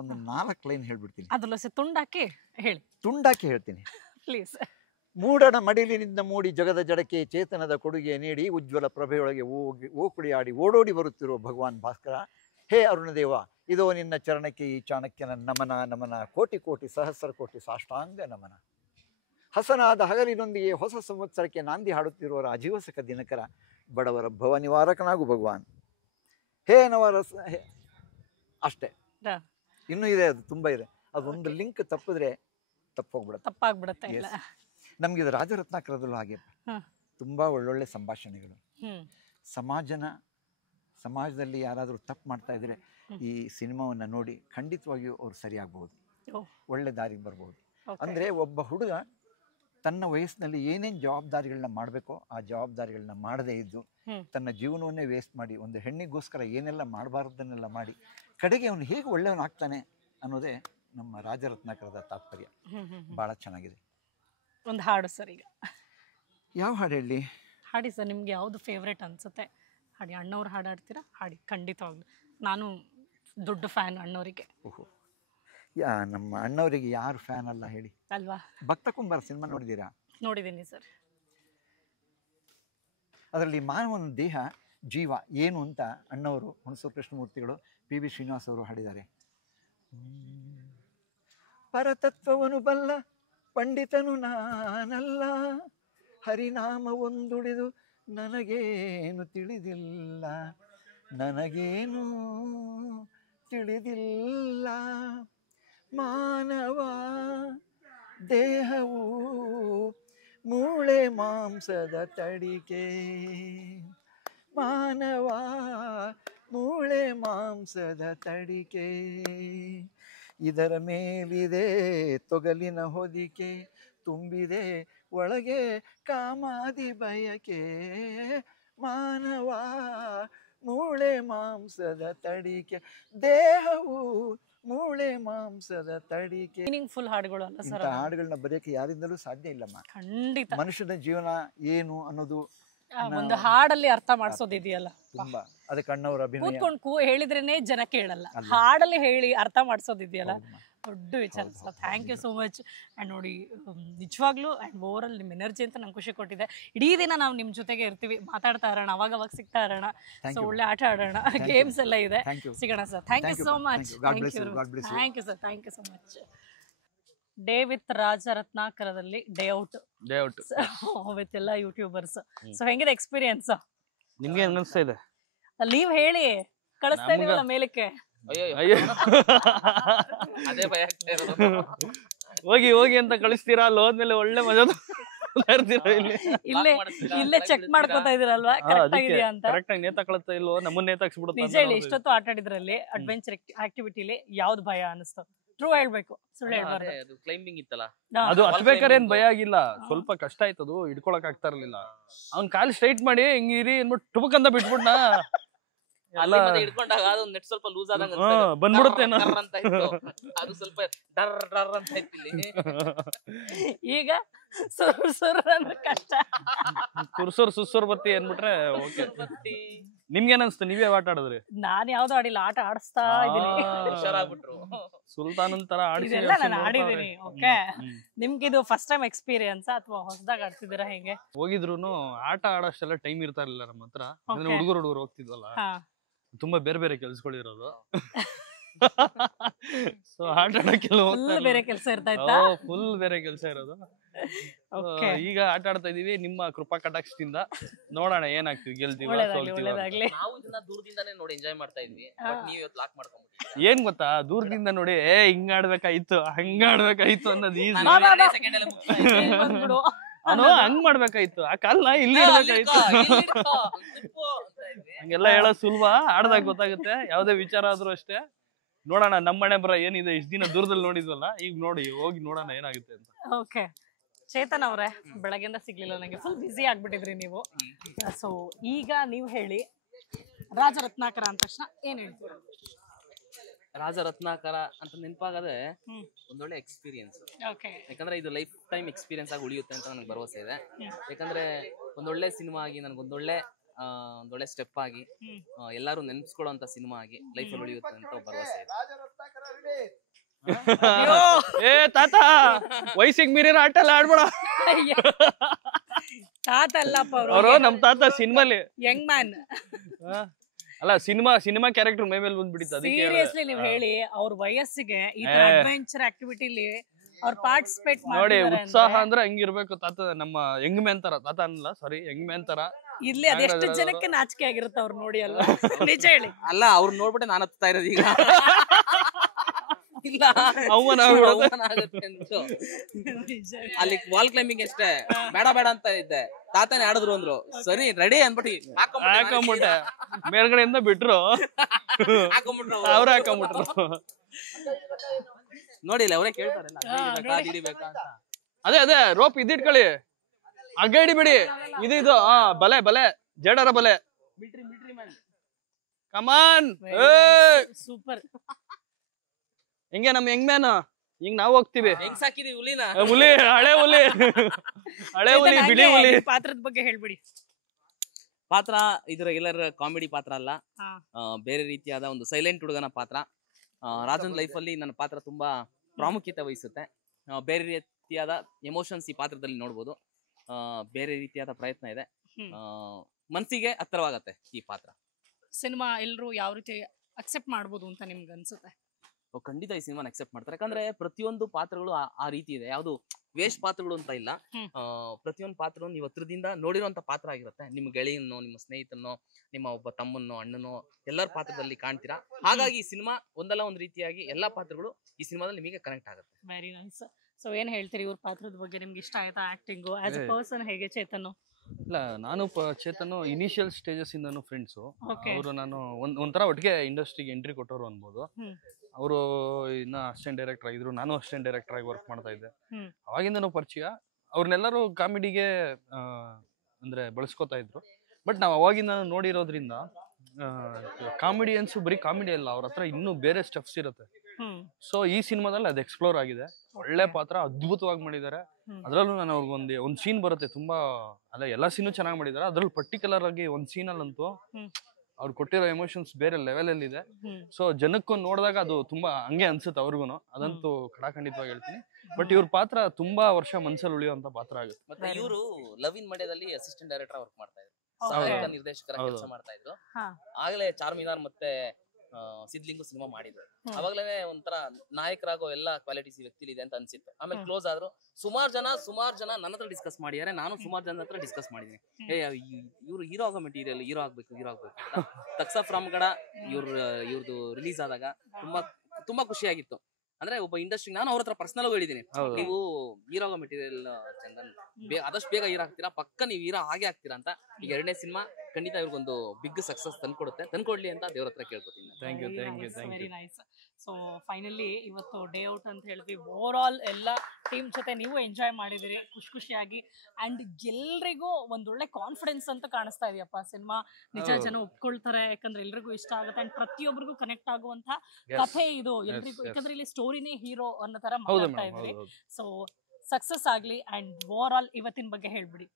ಒಂದು 4 ಲೈನ್ ಹೇಳ್ಬಿಡ್ತೀನಿ. ಅದಲ್ಲ ತುಂಡಾಕಿ ಹೇಳಿ. ತುಂಡಾಕಿ ಹೇಳ್ತೀನಿ ಪ್ಲೀಸ್. ಮೂಡಣ ಮಡಿಲಿನಿಂದ ಮೂಡಿ ಜಗದ ಜಡಕ್ಕೆ ಚೇತನದ ಕೊಡುಗೆ ನೀಡಿ ಉಜ್ವಲ ಪ್ರಭೆಯೊಳಗೆ ಓಕುಳಿ ಆಡಿ ಓಡೋಡಿ ಬರುತ್ತಿರುವ ಭಗವಾನ್ ಭಾಸ್ಕರ, ಹೇ ಅರುಣದೇವ, ಇದೋ ನಿನ್ನ ಚರಣಕ್ಕೆ ಈ ಚಾಣಕ್ಯನ ನಮನ ನಮನ, ಕೋಟಿ ಕೋಟಿ ಸಹಸ್ರ ಕೋಟಿ ಸಾಷ್ಟಾಂಗ ನಮನ. ಹಸನಾದ ಹಗಲಿನೊಂದಿಗೆ ಹೊಸ ಸಂವತ್ಸರಕ್ಕೆ ನಾಂದಿ ಹಾಡುತ್ತಿರುವ ರಾಜೀವಸಕ ದಿನಕರ, ಬಡವರ ಭವ ನಿವಾರಕನಾಗು ಭಗವಾನ್, ಹೇ ನವರಸ. ಅಷ್ಟೇ, ಇನ್ನೂ ಇದೆ, ಅದು ತುಂಬ ಇದೆ. ಅದೊಂದು ಲಿಂಕ್ ತಪ್ಪಿದ್ರೆ ತಪ್ಪಾಗ್ಬಿಡುತ್ತೆ. ನಮ್ಗೆ ರಾಜರತ್ನಾಕರದಲ್ಲೂ ಹಾಗೆ ತುಂಬಾ ಒಳ್ಳೊಳ್ಳೆ ಸಂಭಾಷಣೆಗಳು. ಸಮಾಜದಲ್ಲಿ ಯಾರಾದರೂ ತಪ್ಪು ಮಾಡ್ತಾ ಇದ್ರೆ ಈ ಸಿನಿಮಾವನ್ನ ನೋಡಿ ಖಂಡಿತವಾಗಿಯೂ ಅವ್ರು ಸರಿಯಾಗಬಹುದು, ಒಳ್ಳೆ ದಾರಿಗೆ ಬರ್ಬೋದು. ಅಂದ್ರೆ ಒಬ್ಬ ಹುಡುಗ ತನ್ನ ವಯಸ್ಸಿನಲ್ಲಿ ಏನೇನು ಜವಾಬ್ದಾರಿಗಳನ್ನ ಮಾಡಬೇಕೋ ಆ ಜವಾಬ್ದಾರಿಗಳನ್ನ ಮಾಡದೇ ಇದ್ದು ತನ್ನ ಜೀವನವನ್ನೇ ವೇಸ್ಟ್ ಮಾಡಿ ಒಂದು ಹೆಣ್ಣಿಗೋಸ್ಕರ ಏನೆಲ್ಲ ಮಾಡಬಾರ್ದನ್ನೆಲ್ಲ ಮಾಡಿ ಕಡೆಗೆ ಅವನು ಹೇಗೆ ಒಳ್ಳೆಯವನಾಗ್ತಾನೆ ಅನ್ನೋದೇ ನಮ್ಮ ರಾಜರತ್ನಾಕರದ ತಾತ್ಪರ್ಯ. ಭಾಳ ಚೆನ್ನಾಗಿದೆ. ಒಂದು ಹಾಡು ಸರ್. ಈಗ ಯಾವ ಹಾಡು ಹೇಳಿ? ಹಾಡಿ ಸರ್, ನಿಮ್ಗೆ ಯಾವುದು ಫೇವ್ರೇಟ್ ಅನ್ಸುತ್ತೆ ಹಾಡಿ. ಅಣ್ಣವ್ರು ಹಾಡು ಹಾಡ್ತೀರಾ? ಹಾಡಿ, ಖಂಡಿತವಾಗ್ಲು. ನಾನು ದೊಡ್ಡ ಫ್ಯಾನ್ ಅಣ್ಣವರಿಗೆ. ಓಹೋ, ನಮ್ಮ ಅಣ್ಣವರಿಗೆ ಯಾರು ಫ್ಯಾನ್ ಅಲ್ಲ ಹೇಳಿ ಅಲ್ವಾ? ಭಕ್ತ ಕುಂಬಾರ ಸಿನಿಮಾ ನೋಡಿದ್ದೀರಾ? ನೋಡಿದ್ದೀನಿ ಸರ್. ಅದರಲ್ಲಿ ಮಾನವನ ದೇಹ ಜೀವ ಏನು ಅಂತ ಅಣ್ಣವರು, ಹುಣಸೂರು ಕೃಷ್ಣಮೂರ್ತಿಗಳು, PB ಶ್ರೀನಿವಾಸ್ ಅವರು ಹಾಡಿದ್ದಾರೆ. ಪರತತ್ವವನ್ನು ಬಲ್ಲ ಪಂಡಿತನು ನಾನಲ್ಲ, ಹರಿನಾಮ ಒಂದುಳಿದು ನನಗೇನು ತಿಳಿದಿಲ್ಲ, ನನಗೇನು ತಿಳಿದಿಲ್ಲ, ಮಾನವ ದೇಹವು ಮೂಳೆ ಮಾಂಸದ ತಡಿಕೆ, ಮಾನವ ಮೂಳೆ ಮಾಂಸದ ತಡಿಕೆ, ಇದರ ಮೇಲಿದೆ ತೊಗಲಿನ ಹೊದಿಕೆ, ತುಂಬಿದೆ ಒಳಗೆ ಕಾಮಾದಿ ಬಯಕೆ, ಮಾನವ ಮೂಳೆ ಮಾಂಸದ ತಡಿಕೆ, ದೇಹವು ಮೂಳೆ ಮಾಂಸದ ತಡಿಕೆ. ಮೀನಿಂಗ್ಫುಲ್ ಹಾಡುಗಳು ಅಲ್ಲ ಸರ್? ಇಂಥ ಹಾಡುಗಳನ್ನ ಬರೆಯಕ್ಕೆ ಯಾರಿಂದಲೂ ಸಾಧ್ಯ ಇಲ್ಲಮ್ಮ. ಖಂಡಿತ ಮನುಷ್ಯನ ಜೀವನ ಏನು ಅನ್ನೋದು ಒಂದು ಹಾಡಲ್ಲಿ ಅರ್ಥ ಮಾಡಿಸೋದಿದೆಯಲ್ಲ ತುಂಬಾ, ಅದಕ್ಕೆ ಅಣ್ಣವ್ರ ಅಭಿನಯ. ಕೂತ್ಕೊಂಡು ಹೇಳಿದ್ರೇನೆ ಜನ ಕೇಳಲ್ಲ, ಹಾಡಲ್ಲಿ ಹೇಳಿ ಅರ್ಥ ಮಾಡಿಸೋದಿದೆಯಲ್ಲ, ದೊಡ್ಡ ವಿಚಾರ sir. Thank you so much. And ನೋಡಿ, ನಿಜವಾಗ್ಲೂ ಆ್ಯಂಡ್ ಓವರಾಲ್ ನಿಮ್ಮ ಎನರ್ಜಿ ಅಂತ ನಂಗೆ ಖುಷಿ ಕೊಟ್ಟಿದೆ. ಇಡೀ ದಿನ ನಾವು ನಿಮ್ಮ ಜೊತೆಗೆ ಇರ್ತೀವಿ, ಮಾತಾಡ್ತಾ ಇರೋಣ, ಅವಾಗ ಸಿಗ್ತಾ ಇರೋಣ. ಸೊ ಒಳ್ಳೆ ಆಟ ಆಡೋಣ, ಗೇಮ್ಸ್ ಎಲ್ಲ ಇದೆ, ಸಿಗೋಣ sir. Thank you so much. Thank you sir, thank you so much. Day with Raja ರತ್ನಾಕರದಲ್ಲಿ ಡೇ ಔಟ್ ವಿತ್ ಎಲ್ಲ ಯೂಟ್ಯೂಬರ್ಸ್. ಸೊ ಹೆಂಗಿದೆ ಎಕ್ಸ್ಪೀರಿಯನ್ಸ್? ನಿಮ್ಗೆ ಏನ್ ಅನಿಸ್ತಾ ಇದೆ? ನೀವ್ ಹೇಳಿ, ಕಳಿಸ್ತಾ ಇದೀವಲ್ಲ ಮೇಲಕ್ಕೆ. ಅದೇ ಭಯ ಆಗ್ತಾ ಇರೋದು. ಹೋಗಿ ಹೋಗಿ ಅಂತ ಕಳಿಸ್ತೀರಾ, ಅಲ್ಲಿ ಹೋದ್ಮೇಲೆ ಒಳ್ಳೆ ಮಜಾ ಇಲ್ಲೇ ಚೆಕ್ ಮಾಡ್ಕೋತಾ ಇದೀರಲ್ವಾ ಕರೆಕ್ಟ್ ಆಗಿದೆಯಾ ಅಂತ. ಕರೆಕ್ಟ್ ಆಗಿ ನೇತಾ ಕಳಿಸ್ತಾ ಇಲ್ವೋ, ನಮ್ಮನ್ನ ನೇತಾಕ್ಸ್ಬಿಡುತ್ತೆ. ನಿಜ ಹೇಳಿ, ಇಷ್ಟೊತ್ತು ಆಟ ಆಡಿದ್ರಲ್ಲಿ ಅಡ್ವೆಂಚರ್ ಆಕ್ಟಿವಿಟಿಲಿ ಯಾವ್ದು ಭಯ ಅನಿಸ್ತು? ಟ್ರೂ ಹೇಳ್ಬೇಕು, ಸುಳ್ಳು ಹೇಳ್ಬಾರ್ದು. ಕ್ಲೈಂಬಿಂಗ್ ಇತ್ತಲ್ಲ, ಅದು ಹತ್ಬೇಕಾದ್ರೆ ಏನ್ ಭಯ ಆಗಿಲ್ಲ, ಸ್ವಲ್ಪ ಕಷ್ಟ ಆಯ್ತದು, ಹಿಡ್ಕೊಳಕ್ ಆಗ್ತಾ ಇರ್ಲಿಲ್ಲ. ಅವ್ನ್ ಕಾಲ್ ಸ್ಟ್ರೈಟ್ ಮಾಡಿ ಹಿಂಗಿರಿ ಅಂದ್ಬಿಟ್ಟು ಟುಬಕ್ ಅಂತ ಬಿಟ್ಬಿಟ್ನ, ಹಿಡ್ಕೊಂಡಾಗ ಅದು ನೆಟ್ ಸ್ವಲ್ಪ ಲೂಸ್ ಆದಂಗ ಬಂದ್ಬಿಡುತ್ತೆ ಅಂತ ಇತ್ತು, ಅದು ಸ್ವಲ್ಪ ಡರ್ ಡರ್ ಅಂತ ಇತ್ತಿಲ್ಲಿ. ಈಗ ಸುರ್ ಅಂದ್ರೆ ಕಷ್ಟ, ಸುರ್ಸುರ್ ಬತ್ತಿ ಅಂದ್ಬಿಟ್ರೆ ಓಕೆ. ನಿಮ್ಗೇನ್ ಅನ್ಸ್ತು? ನೀವೇ ಆಟ ಆಡಿದ್ರಿ? ನಾನ್ ಯಾವ್ದು ಆಡಿಲ್ಲ, ಆಟ ಆಡಿಸ್ತಾ ಇದೀನಿ. ಹುಷಾರಾಗ್ಬಿಟ್ರು, ಸುಲ್ತಾನ್ ಅಂತರ ಇದೆಲ್ಲ ನಾನು ಆಡಿದೀನಿ. ಓಕೆ, ನಿಮ್ಗೆ ಇದು ಫಸ್ಟ್ ಟೈಮ್ ಎಕ್ಸ್ಪೀರಿಯನ್ಸ್ ಅಥವಾ ಹೊಸದಾಗಿ ಆಡ್ತಿದ್ದೀರಾ? ಹೆಂಗೆ? ಹೋಗಿದ್ರು ಆಟ ಆಡೋಷ್ಟೆಲ್ಲ ಟೈಮ್ ಇರ್ತಾ ಇರ್ಲಿಲ್ಲ ನಮ್ಮ ಹತ್ರ. ಹುಡುಗರು ಹೋಗ್ತಿದ್ವಲ್ಲ, ತುಂಬಾ ಬೇರೆ ಬೇರೆ ಕೆಲ್ಸಗಳಿರೋದು. ಸೊ ಆಟ ಆಡಕ್ಕೆಲ್ಲ ಬೇರೆ ಕೆಲಸ ಇರ್ತಾ ಇತ್ತಾ? ಫುಲ್ ಬೇರೆ ಕೆಲಸ ಇರೋದು. ಈಗ ಆಟ ಆಡ್ತಾ ಇದೀವಿ ನಿಮ್ಮ ಕೃಪಾ ಕಟಾಕ್ಷದಿಂದ. ನೋಡೋಣ ಏನಾಗ್ತೀವಿ, ಗೆಲ್ತೀವಿ. ನಾವು ಇದನ್ನ ದೂರದಿಂದಾನೇ ನೋಡಿ ಎಂಜಾಯ್ ಮಾಡ್ತಾ ಇದ್ವಿ, ಬಟ್ ನೀವ್ ಇವತ್ತು ಲಾಕ್ ಮಾಡ್ಕೊಂಡ್ಬಿಟ್ಟಿದ್ದೀರಿ. ಏನ್ ಗೊತ್ತಾ, ದೂರದಿಂದ ನೋಡಿ ಹಿಂಗ್ ಆಡ್ಬೇಕಾಯ್ತು ಹಂಗ ಆಡ್ಬೇಕಾಯ್ತು ಅನ್ನೋದು ಈಸಿ. ಅವನು ಹಂಗ್ ಮಾಡ್ಬೇಕಾಯ್ತು, ಆ ಕಾಲ್ನ ಇಲ್ಲಿ ಇಡ್ಬೇಕಾಯ್ತು. ಹಂಗೆಲ್ಲ ಹೇಳೋದ್ ಸುಲಭ, ಆಡ್ದಾಗ ಗೊತ್ತಾಗುತ್ತೆ. ಯಾವ್ದೇ ವಿಚಾರ ಆದ್ರೂ ಅಷ್ಟೇ. ನೋಡೋಣ ನಮ್ಮ ಮನೆ ಬರ ಏನಿದೆ, ಇಷ್ಟ ದಿನ ದೂರದಲ್ಲಿ ನೋಡಿದ್ವಲ್ಲ, ಈಗ ನೋಡಿ ಹೋಗಿ ನೋಡೋಣ ಏನಾಗುತ್ತೆ ಅಂತ. ಓಕೆ ಚೇತನ್ ಅವ್ರೆ, ಬೆಳಗ್ಗೆಯಿಂದ ಸಿಗ್ಲಿಲ್ಲ ನಂಗೆ, ಫುಲ್ ಬಿಸಿ ಆಗ್ಬಿಟ್ಟಿದ್ರಿ ನೀವು. ಸೊ ಈಗ ನೀವು ಹೇಳಿ, ರಾಜ ರತ್ನಾಕರ ಅಂದ ತಕ್ಷಣ ಏನ್ ಹೇಳ್ತೀರಾ? ರಾಜ ರತ್ನಾಕರ ಅಂತ ನೆನಪಾಗದೆ ಒಂದೊಳ್ಳೆ ಎಕ್ಸ್ಪೀರಿಯನ್ಸ್. ಯಾಕಂದ್ರೆ ಇದು ಲೈಫ್ ಟೈಮ್ ಎಕ್ಸ್ಪೀರಿಯನ್ಸ್ ಆಗಿ ಉಳಿಯುತ್ತೆ ಅಂತ ನನಗೆ ಭರವಸೆ ಇದೆ. ಯಾಕಂದ್ರೆ ಒಂದೊಳ್ಳೆ ಸಿನಿಮಾ ಆಗಿ, ನನಗೊಂದೊಳ್ಳೆ ಸ್ಟೆಪ್ ಆಗಿ, ಎಲ್ಲಾರು ನೆನ್ಸ್ಕೊಳ್ಳೋಂತ ಸಿನಿಮಾ ಆಗಿ ಲೈಫ್ ಅಲ್ಲಿ ಉಳಿಯುತ್ತೆ ಅಂತ ಭರವಸೆ ಇದೆ. ಏ ತಾತ, ವಯಸ್ಸಿಗೆ ಮೀರಿರೋ ಆಟ ಎಲ್ಲ ಆಡ್ಬೇಡ. ತಾತ ಅಲ್ಲಪ್ಪ ಅವರು, ನಮ್ ತಾತ ಸಿನಿಮಾಲಿ ಯಂಗ್ ಮ್ಯಾನ್ ಅಲ್ಲ, ಸಿನಿಮಾ ಕ್ಯಾರೆಕ್ಟರ್ ಮೈ ಮೇಲೆ ಬಂದ್ಬಿಟ್ಟಿತ್ತು. ಸೀರಿಯಸ್ಲಿ ನೀವು ಹೇಳಿ, ಅವ್ರ ವಯಸ್ಸಿಗೆ ಈ ತರ ಅಡ್ವೆಂಚರ್ ಆಕ್ಟಿವಿಟಿಲಿ ಅವ್ರು ಪಾರ್ಟಿಸಿಪೇಟ್ ನೋಡಿ. ಉತ್ಸಾಹ ಅಂದ್ರೆ ಹಂಗಿರ್ಬೇಕು ತಾತ. ನಮ್ಮ ಯಂಗ್ ಮ್ಯಾನ್ ತರ, ತಾತ ಅನ್ನಲ್ಲ ಸಾರಿ, ಯಂಗ್ ಮ್ಯಾನ್ ತರ ಇರ್ಲಿ. ಅದೆಷ್ಟು ಜನಕ್ಕೆ ನಾಚಿಕೆ ಆಗಿರುತ್ತೆ ಅವ್ರು ನೋಡಿ ಅಲ್ವಾ? ನಿಜ ಹೇಳಿ. ಅಲ್ಲ, ಅವ್ರು ನೋಡ್ಬಿಟ್ಟೆ ನಾನು ಹತ್ತಾ ಇರೋದು ಈಗ. ಇಲ್ಲ, ಅವಮಾನ ಆಗುತ್ತೆ ಅಂತ. ಅಲ್ಲಿ ವಾಲ್ ಕ್ಲೈಂಬಿಂಗ್ ಅಷ್ಟೇ, ಬೇಡ ಬೇಡ ಅಂತ ಇದ್ದೆ, ತಾತನೇ ಆಡಿದ್ರು ಅಂದ್ರು, ಸರಿ ರೆಡಿ ಅಂದ್ಬಿಟ್ಟು ಹಾಕೊಂಬಿಟ್ಟೆ. ಮೇಲ್ಗಡೆಯಿಂದ ಬಿಟ್ರು, ಅವ್ರೇ ಹಾಕೊಂಬಿಟ್ರು. ನೋಡಿಲ್ಲ, ಅವರೇ ಕೇಳ್ತಾರಲ್ಲ ಹಿಡಿಬೇಕಾ ಅಂತ. ಅದೇ ರೋಪ್ ಇದಿಟ್ಕೊಳ್ಳಿ, ಹಗ್ಗ ಹಿಡಿಬಿಡಿ. ಇದು ಬಲೆ ಜೇಡರ ಬಲೆ. ಕಮಾನ್, ಸೂಪರ್. ಹಿಂಗೆ ನಮ್ ಯಂಗ್ ಮ್ಯಾನ್, ಹಿಂಗ್ ನಾವ್ ಹೋಗ್ತಿವಿ. ಹೆಂಗ್ ಸಾಕಿದೀವಿ ಹುಲಿನ? ಹುಲಿ, ಹಳೆ ಹುಲಿ, ಬಿಳಿ ಹುಲಿ. ಪಾತ್ರದ ಬಗ್ಗೆ ಹೇಳ್ಬಿಡಿ. ಪಾತ್ರ ಇದು ರೆಗ್ಯುಲರ್ ಕಾಮಿಡಿ ಪಾತ್ರ ಅಲ್ಲ, ಬೇರೆ ರೀತಿಯಾದ ಒಂದು ಸೈಲೆಂಟ್ ಹುಡುಗನ ಪಾತ್ರ. ರಾಜನ್ ಲೈಫ್ ಅಲ್ಲಿ ನನ್ನ ಪಾತ್ರ ತುಂಬಾ ಪ್ರಾಮುಖ್ಯತೆ ವಹಿಸುತ್ತೆ. ಬೇರೆ ರೀತಿಯಾದ ಎಮೋಷನ್ಸ್ ಈ ಪಾತ್ರದಲ್ಲಿ ನೋಡ್ಬೋದು. ಬೇರೆ ರೀತಿಯಾದ ಪ್ರಯತ್ನ ಇದೆ, ಮನ್ಸಿಗೆ ಹತ್ತಿರವಾಗತ್ತೆ ಈ ಪಾತ್ರ. ಸಿನಿಮಾ ಎಲ್ಲರೂ ಯಾವ ರೀತಿ ಅಕ್ಸೆಪ್ಟ್ ಮಾಡ್ಬೋದು ಅಂತ ನಿಮ್ಗೆ ಅನ್ಸುತ್ತೆ? ಖಂಡಿತ ಈ ಸಿನಿಮಾನ ಅಕ್ಸೆಪ್ಟ್ ಮಾಡ್ತಾರೆ. ಯಾಕಂದ್ರೆ ಪ್ರತಿಯೊಂದು ಪಾತ್ರಗಳು ಆ ರೀತಿ ಇದೆ. ಯಾವುದು ವೇಸ್ಟ್ ಪಾತ್ರಗಳು ಅಂತ ಇಲ್ಲ. ಪ್ರತಿಯೊಂದು ಪಾತ್ರ ನೀವು ಹತ್ರದಿಂದ ನೋಡಿರುವಂತ ಪಾತ್ರ ಆಗಿರುತ್ತೆ. ನಿಮ್ಮ ಗೆಳೆಯನ್ನೋ, ನಿಮ್ಮ ಸ್ನೇಹಿತನೋ, ನಿಮ್ಮ ಒಬ್ಬ ತಮ್ಮನೋ, ಅಣ್ಣನೋ, ಎಲ್ಲರ ಪಾತ್ರದಲ್ಲಿ ಕಾಣ್ತೀರಾ. ಹಾಗಾಗಿ ಈ ಸಿನಿಮಾ ಒಂದಲ್ಲ ಒಂದು ರೀತಿಯಾಗಿ ಎಲ್ಲಾ ಪಾತ್ರಗಳು ಈ ಸಿನಿಮಾದಲ್ಲಿ ನಿಮಗೆ ಕನೆಕ್ಟ್ ಆಗುತ್ತೆ. Very nice. ಸೊ ಏನ್ ಹೇಳ್ತೀರಿ ಇವ್ರ ಪಾತ್ರದ ಬಗ್ಗೆ? ನಿಮ್ಗೆ ಇಷ್ಟ ಆಯ್ತಾ ಆಕ್ಟಿಂಗು? ಆಸ್ ಅ ಪರ್ಸನ್ ಹೇಗೆ ಚೇತನ್? ಇಲ್ಲ, ನಾನು ಚೇತನ್ ಇನಿಷಿಯಲ್ ಸ್ಟೇಜಸ್ ಇಂದನು ಫ್ರೆಂಡ್ಸು. ಅವರು ನಾನು ಒಂಥರ ಒಟ್ಟಿಗೆ ಇಂಡಸ್ಟ್ರಿಗೆ ಎಂಟ್ರಿ ಕೊಟ್ಟವರು ಅನ್ಬೋದು. ಅವರು ಇನ್ನ ಅಸಿಸ್ಟೆಂಟ್ ಡೈರೆಕ್ಟರ್ ಆಗಿದ್ರು, ನಾನು ಅಸಿಸ್ಟೆಂಟ್ ಡೈರೆಕ್ಟರ್ ಆಗಿ ವರ್ಕ್ ಮಾಡ್ತಾ ಇದ್ದೆ. ಅವಾಗಿಂದನೂ ಪರಿಚಯ. ಅವ್ರನ್ನೆಲ್ಲರೂ ಕಾಮಿಡಿಗೆ ಅಂದ್ರೆ ಬಳಸ್ಕೊತಾ ಇದ್ರು. ಬಟ್ ನಾವು ಅವಾಗಿಂದ ನೋಡಿರೋದ್ರಿಂದ ಕಾಮಿಡಿಯನ್ಸು ಬರೀ ಕಾಮಿಡಿ ಅಲ್ಲ, ಅವ್ರ ಹತ್ರ ಇನ್ನೂ ಬೇರೆ ಸ್ಟೆಪ್ಸ್ ಇರುತ್ತೆ. ಸೊ ಈ ಸಿನಿಮಾದಲ್ಲಿ ಅದು ಎಕ್ಸ್ಪ್ಲೋರ್ ಆಗಿದೆ. ಒಳ್ಳೆ ಪಾತ್ರ, ಅದ್ಭುತವಾಗಿ ಮಾಡಿದ್ದಾರೆ. ಅದ್ರಲ್ಲೂ ನಾನು ಅವ್ರಿಗೊಂದು ಒಂದು ಸೀನ್ ಬರುತ್ತೆ, ತುಂಬಾ ಅಲ್ಲ ಎಲ್ಲ ಸೀನು ಚೆನ್ನಾಗಿ ಮಾಡಿದ್ದಾರೆ. ಅದ್ರಲ್ಲಿ ಪರ್ಟಿಕ್ಯುಲರ್ ಆಗಿ ಒಂದು ಸೀನಲ್ಲಂತೂ ಅವ್ರು ಕೊಟ್ಟಿರೋ ಎಮೋಷನ್ಸ್ ಬೇರೆ ಲೆವೆಲ್ ಅಲ್ಲಿ ಇದೆ. ಸೊ ಜನಕ್ಕೂ ನೋಡಿದಾಗ ಅದು ತುಂಬಾ ಹಂಗೆ ಅನ್ಸುತ್ತೆ ಅವ್ರಿಗೂ. ಅದಂತೂ ಖಂಡಿತವಾಗಿ ಹೇಳ್ತೀನಿ. ಬಟ್ ಇವ್ರ ಪಾತ್ರ ತುಂಬಾ ವರ್ಷ ಮನ್ಸಲ್ಲಿ ಉಳಿಯುವಂತ ಪಾತ್ರ ಆಗುತ್ತೆ. ಮತ್ತೆ ಇವರು ಲವ್ ಇನ್ ಮಂಡ್ಯದಲ್ಲಿ ಅಸಿಸ್ಟೆಂಟ್ ಡೈರೆಕ್ಟರ್ ವರ್ಕ್ ಮಾಡ್ತಾ ಇದ್ರು, ಸಹಾಯಕ ನಿರ್ದೇಶಕರ ಕೆಲಸ ಮಾಡ್ತಾ ಇದ್ರು. ಆಗ್ಲೇ ಚಾರ್ಮಿನಾರ್ ಮತ್ತೆ ಸಿದ್ಲಿಂಗು ಸಿನಿಮಾ ಮಾಡಿದ್ರು. ಅವಾಗ್ಲೇ ಒಂಥರ ನಾಯಕರಾಗೋ ಎಲ್ಲ ಕ್ವಾಲಿಟೀಸ್ ಈ ವ್ಯಕ್ತಿಲಿ ಇದೆ ಅಂತ ಅನ್ಸಿತ್ತು. ಆಮೇಲೆ ಕ್ಲೋಸ್ ಆದ್ರು. ಸುಮಾರು ಜನ ನನ್ನ ಹತ್ರ ಡಿಸ್ಕಸ್ ಮಾಡಿದ್ದಾರೆ, ನಾನು ಸುಮಾರು ಜನ ಹತ್ರ ಡಿಸ್ಕಸ್ ಮಾಡಿದ್ದೀನಿ. ಇವ್ರು ಹೀರೋ ಆಗೋ ಮೆಟೀರಿಯಲ್, ಹೀರೋ ಆಗ್ಬೇಕು ಅಂತ. ತಕ್ಸ ಫ್ರಮ್ ಗಡ ಇವ್ರದ್ದು ರಿಲೀಸ್ ಆದಾಗ ತುಂಬಾ ಖುಷಿಯಾಗಿತ್ತು. ಅಂದ್ರೆ ಒಬ್ಬ ಇಂಡಸ್ಟ್ರಿ, ನಾನು ಅವ್ರ ಹತ್ರ ಪರ್ಸನಲ್ ಆಗಿ ಹೇಳಿದೀನಿ, ನೀವು ಹೀರೋ ಆಗೋ ಮೆಟೀರಿಯಲ್ ಚಂದನ್, ಆದಷ್ಟು ಬೇಗ ಹೀರೋ ಆಗ್ತೀರಾ, ಪಕ್ಕ ನೀವು ಹೀರೋ ಹಾಗೆ ಆಗ್ತೀರಾ ಅಂತ. ಈಗ 2ನೇ ಸಿನಿಮಾ ಖಂಡಿತ ಇವ್ರಿಗೊಂದು ಬಿಗ್ ಸಕ್ಸಸ್ ತಂದ್ಕೊಡ್ಲಿ ಅಂತ ದೇವ್ರ ಹತ್ರ ಕೇಳ್ಕೊತೀನಿ. Thank you. Very nice. So finally ಇವತ್ತು ಡೇ ಔಟ್ ಅಂತ ಹೇಳಿದ್ವಿ. ಓವರ್ ಆಲ್ ಎಲ್ಲ ಟೀಮ್ ಜೊತೆ ನೀವು ಎಂಜಾಯ್ ಮಾಡಿದಿರಿ ಖುಷಿಯಾಗಿ. ಅಂಡ್ ಎಲ್ರಿಗೂ ಒಂದೊಳ್ಳೆ ಕಾನ್ಫಿಡೆನ್ಸ್ ಅಂತ ಕಾಣಿಸ್ತಾ ಇದೆಯಪ್ಪ ಸಿನಿಮಾ. ನಿಜ ಜನ ಒಪ್ಕೊಳ್ತಾರೆ, ಯಾಕಂದ್ರೆ ಎಲ್ರಿಗೂ ಇಷ್ಟ ಆಗುತ್ತೆ. ಅಂಡ್ ಪ್ರತಿಯೊಬ್ಬರಿಗೂ ಕನೆಕ್ಟ್ ಆಗುವಂತ ಕಥೆ ಇದು ಎಲ್ರಿಗೂ, ಯಾಕಂದ್ರೆ ಇಲ್ಲಿ ಸ್ಟೋರಿನೇ ಹೀರೋ ಅನ್ನೋ ತರ ಮಾತಾಡ್ತಾ ಇದ್ರಿ. ಸೊ ಸಕ್ಸಸ್ ಆಗ್ಲಿ. ಅಂಡ್ ಓವರ್ ಆಲ್ ಇವತ್ತಿನ ಬಗ್ಗೆ ಹೇಳ್ಬಿಡಿ.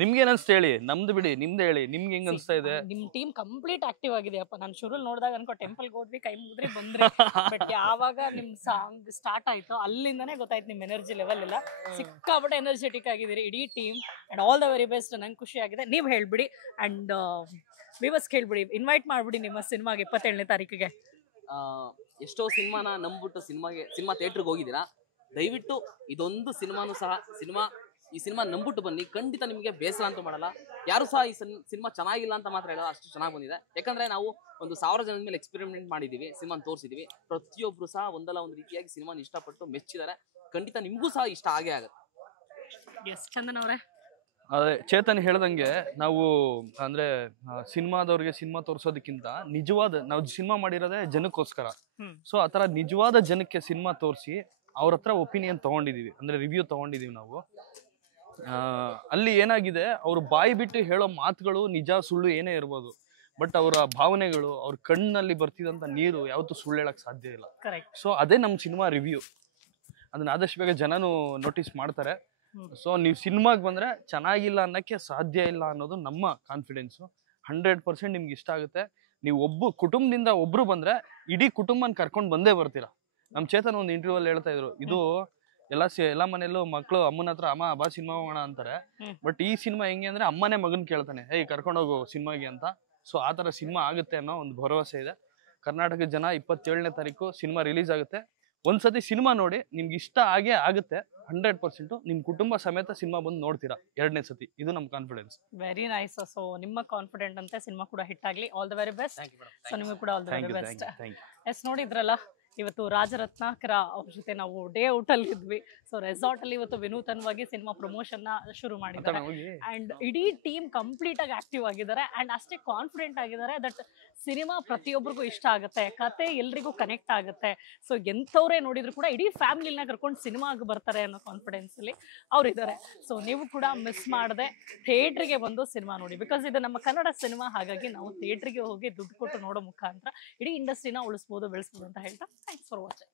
ನಿಮ್ಗೆ ಏನ್ ಅನ್ಸ್ತಾ ಹೇಳಿ, ನಮ್ದು ಬಿಡಿ, ನಿಮ್ದು ಹೇಳಿ, ನಿಮ್ಗೆ ಹೆಂಗ್ ಅನ್ಸ್ತಾ ಇದೆ? ನಿಮ್ ಟೀಮ್ ಕಂಪ್ಲೀಟ್ ಆಕ್ಟಿವ್ ಆಗಿದೆಯಪ್ಪ. ನಾನು ಶುರುಲ್ ನೋಡಿದಾಗ ಅನ್ಕೋ ಟೆಂಪಲ್ಗೆ ಹೋದ್ವಿ, ಕೈ ಮುಗಿದ್ರಿ ಬಂದ್ರಿ. ಬಟ್ ಯಾವಾಗ ನಿಮ್ ಸಾಂಗ್ ಸ್ಟಾರ್ಟ್ ಆಯ್ತು ಅಲ್ಲಿಂದಾನೇ ಗೊತ್ತಾಯ್ತು ನಿಮ್ ಎನರ್ಜಿ ಲೆವೆಲ್ ಎಲ್ಲ ಸಿಕ್ಕಾಪಟ್ಟೆ ಎನರ್ಜೆಟಿಕ್ ಆಗಿದ್ದೀರಿ ಇಡೀ team. And all the very best. ನಂಗೆ ಖುಷಿ ಆಗಿದೆ. ನೀವ್ ಹೇಳ್ಬಿಡಿ ಅಂಡ್ ವಿವರ್ಸ್ ಹೇಳ್ಬಿಡಿ, ಇನ್ವೈಟ್ ಮಾಡ್ಬಿಡಿ ನಿಮ್ಮ ಸಿನಿಮಾಗೆ 27ನೇ ತಾರೀಕಿಗೆ. ಎಷ್ಟೋ ಸಿನಿಮಾನ ನಂಬಿಟ್ಟು ಸಿನಿಮಾ ಥಿಯೇಟರ್ಗೆ ಹೋಗಿದ್ದೀರಾ, ದಯವಿಟ್ಟು ಇದೊಂದು ಸಿನಿಮಾನು ಸಹ ಈ ಸಿನಿಮಾ ನಂಬಿಟ್ಟು ಬನ್ನಿ. ಖಂಡಿತ ನಿಮಗೆ ಬೇಸರ ಅಂತೂ ಮಾಡಲ್ಲ. ಯಾರು ಸಹ ಈ ಸಿನಿಮಾ ಚೆನ್ನಾಗಿಲ್ಲ ಅಂತ ಮಾತ್ರ ಹೇಳಲ್ಲ, ಅಷ್ಟು ಚೆನ್ನಾಗಿ ಬಂದಿದೆ. ಯಾಕಂದ್ರೆ ನಾವು ಒಂದು 1000 ಜನದ ಮೇಲೆ ಎಕ್ಸ್ಪೆರಿಮೆಂಟ್ ಮಾಡಿದೀವಿ, ಸಿನಿಮಾನ ತೋರಿಸಿದೀವಿ. ಪ್ರತಿಯೊಬ್ರು ಸಹ ಒಂದಲ್ಲ ಒಂದು ರೀತಿಯಾಗಿ ಸಿನಿಮಾನ ಇಷ್ಟಪಟ್ಟು ಮೆಚ್ಚಿದ್ದಾರೆ. ಖಂಡಿತ ನಿಮ್ಗೂ ಸಹ ಇಷ್ಟ ಆಗೇ ಆಗುತ್ತೆ. ಎಸ್ ಚಂದನ್ ಅವರೇ? ಅದೇ ಚೇತನ್ ಹೇಳ್ದಂಗೆ, ನಾವು ಅಂದ್ರೆ ಸಿನಿಮಾದವ್ರಿಗೆ ಸಿನಿಮಾ ತೋರ್ಸೋದಕ್ಕಿಂತ ನಾವು ಸಿನಿಮಾ ಮಾಡಿರೋದೇ ಜನಕ್ಕೋಸ್ಕರ. ಸೊ ಆತರ ನಿಜವಾದ ಜನಕ್ಕೆ ಸಿನಿಮಾ ತೋರಿಸಿ ಅವ್ರ ಹತ್ರ ಒಪಿನಿಯನ್ ತಗೊಂಡಿದೀವಿ, ಅಂದ್ರೆ ರಿವ್ಯೂ ತಗೊಂಡಿದೀವಿ ನಾವು. ಅಲ್ಲಿ ಏನಾಗಿದೆ, ಅವ್ರು ಬಾಯಿ ಬಿಟ್ಟು ಹೇಳೋ ಮಾತುಗಳು ನಿಜ ಸುಳ್ಳು ಏನೇ ಇರ್ಬೋದು, ಬಟ್ ಅವರ ಭಾವನೆಗಳು, ಅವ್ರ ಕಣ್ಣಲ್ಲಿ ಬರ್ತಿದಂತ ನೀರು ಯಾವತ್ತೂ ಸುಳ್ಳು ಹೇಳಕ್ ಸಾಧ್ಯ ಇಲ್ಲ. ಸೊ ಅದೇ ನಮ್ಮ ಸಿನಿಮಾ ರಿವ್ಯೂ. ಅದನ್ನ ಆದಷ್ಟು ಬೇಗ ಜನನು ನೋಟಿಸ್ ಮಾಡ್ತಾರೆ. ಸೊ ನೀವು ಸಿನಿಮಾಗೆ ಬಂದ್ರೆ ಚೆನ್ನಾಗಿಲ್ಲ ಅನ್ನಕ್ಕೆ ಸಾಧ್ಯ ಇಲ್ಲ ಅನ್ನೋದು ನಮ್ಮ ಕಾನ್ಫಿಡೆನ್ಸು. 100% ನಿಮ್ಗೆ ಇಷ್ಟ ಆಗುತ್ತೆ. ನೀವು ಕುಟುಂಬದಿಂದ ಒಬ್ರು ಬಂದ್ರೆ ಇಡೀ ಕುಟುಂಬನ ಕರ್ಕೊಂಡು ಬಂದೇ ಬರ್ತೀರಾ. ನಮ್ ಚೇತನ್ ಒಂದು ಇಂಟರ್ವ್ಯೂ ಅಲ್ಲಿ ಹೇಳ್ತಾ ಇದ್ರು, ಇದು ಎಲ್ಲ ಮನೆಯಲ್ಲೂ ಮಕ್ಕಳು ಅಮ್ಮನ ಹತ್ರ ಅಮ್ಮ ಬಾ ಸಿನಿಮಾ ಹೋಗೋಣ ಅಂತಾರೆ. ಬಟ್ ಈ ಸಿನಿಮಾ ಹೆಂಗೆ ಅಂದ್ರೆ ಅಮ್ಮನೇ ಮಗನ್ ಕೇಳ್ತಾನೆ, ಕರ್ಕೊಂಡೋಗು ಸಿನಿಮಾಗೆ ಅಂತ. ಸೊ ಆ ತರ ಸಿನಿಮಾ ಆಗುತ್ತೆ ಅನ್ನೋ ಒಂದು ಭರವಸೆ ಇದೆ. ಕರ್ನಾಟಕದ ಜನ 27ನೇ ತಾರೀಕು ಸಿನಿಮಾ ರಿಲೀಸ್ ಆಗುತ್ತೆ. ಒಂದ್ಸತಿ ಸಿನಿಮಾ ನೋಡಿ, ನಿಮ್ಗೆ ಇಷ್ಟ ಆಗೇ ಆಗುತ್ತೆ 100%. ನಿಮ್ ಕುಟುಂಬ ಸಮೇತ ಸಿನಿಮಾ ಬಂದು ನೋಡ್ತೀರಾ 2ನೇ ಸತಿ. ಇದು ನಮ್ ಕಾನ್ಫಿಡೆನ್ಸ್. Very nice. ಸೊ ನಿಮ್ಮ ಕಾನ್ಫಿಡೆಂಟ್ ಅಂತೆ ಸಿನಿಮಾ ಕೂಡ ಹಿಟ್ ಆಗ್ಲಿ. All the very best. So ನಿಮಗೆ ಕೂಡ all the very best. Yes, ನೋಡಿದ್ರಲ್ಲ ಇವತ್ತು ರಾಜರತ್ನಾಕರ ಅವ್ರ ಜೊತೆ ನಾವು ಡೇ ಔಟ್ ಅಲ್ಲಿ ಇದ್ವಿ. ಸೊ ರೆಸಾರ್ಟ್ ಅಲ್ಲಿ ಇವತ್ತು ವಿನೂತನವಾಗಿ ಸಿನಿಮಾ ಪ್ರಮೋಷನ್ ನ ಶುರು ಮಾಡಿದ್ದಾರೆ. ಅಂಡ್ ಇಡೀ ಟೀಮ್ ಕಂಪ್ಲೀಟ್ ಆಗಿ ಆಕ್ಟಿವ್ ಆಗಿದ್ದಾರೆ. ಅಂಡ್ ಅಷ್ಟೇ ಕಾನ್ಫಿಡೆಂಟ್ ಆಗಿದ್ದಾರೆ ದಟ್ ಸಿನಿಮಾ ಪ್ರತಿಯೊಬ್ಬರಿಗೂ ಇಷ್ಟ ಆಗುತ್ತೆ, ಕತೆ ಎಲ್ರಿಗೂ ಕನೆಕ್ಟ್ ಆಗುತ್ತೆ. ಸೊ ಎಂಥವ್ರೇ ನೋಡಿದ್ರು ಕೂಡ ಇಡೀ ಫ್ಯಾಮಿಲಿನ ಕರ್ಕೊಂಡು ಸಿನಿಮಾಗೆ ಬರ್ತಾರೆ ಅನ್ನೋ ಕಾನ್ಫಿಡೆನ್ಸ್ ಅಲ್ಲಿ ಅವ್ರಿದ್ದಾರೆ. ಸೊ ನೀವು ಕೂಡ ಮಿಸ್ ಮಾಡದೆ ಥಿಯೇಟ್ರಿಗೆ ಬಂದು ಸಿನಿಮಾ ನೋಡಿ. ಬಿಕಾಸ್ ಇದು ನಮ್ಮ ಕನ್ನಡ ಸಿನಿಮಾ, ಹಾಗಾಗಿ ನಾವು ಥಿಯೇಟ್ರಿಗೆ ಹೋಗಿ ದುಡ್ಡು ಕೊಟ್ಟು ನೋಡೋ ಮುಖಾಂತರ ಇಡೀ ಇಂಡಸ್ಟ್ರಿನ ಉಳಿಸ್ಬೋದು, ಬೆಳೆಸ್ಬೋದು ಅಂತ ಹೇಳ್ತಾ ಥ್ಯಾಂಕ್ಸ್ ಫಾರ್ ವಾಚಿಂಗ್.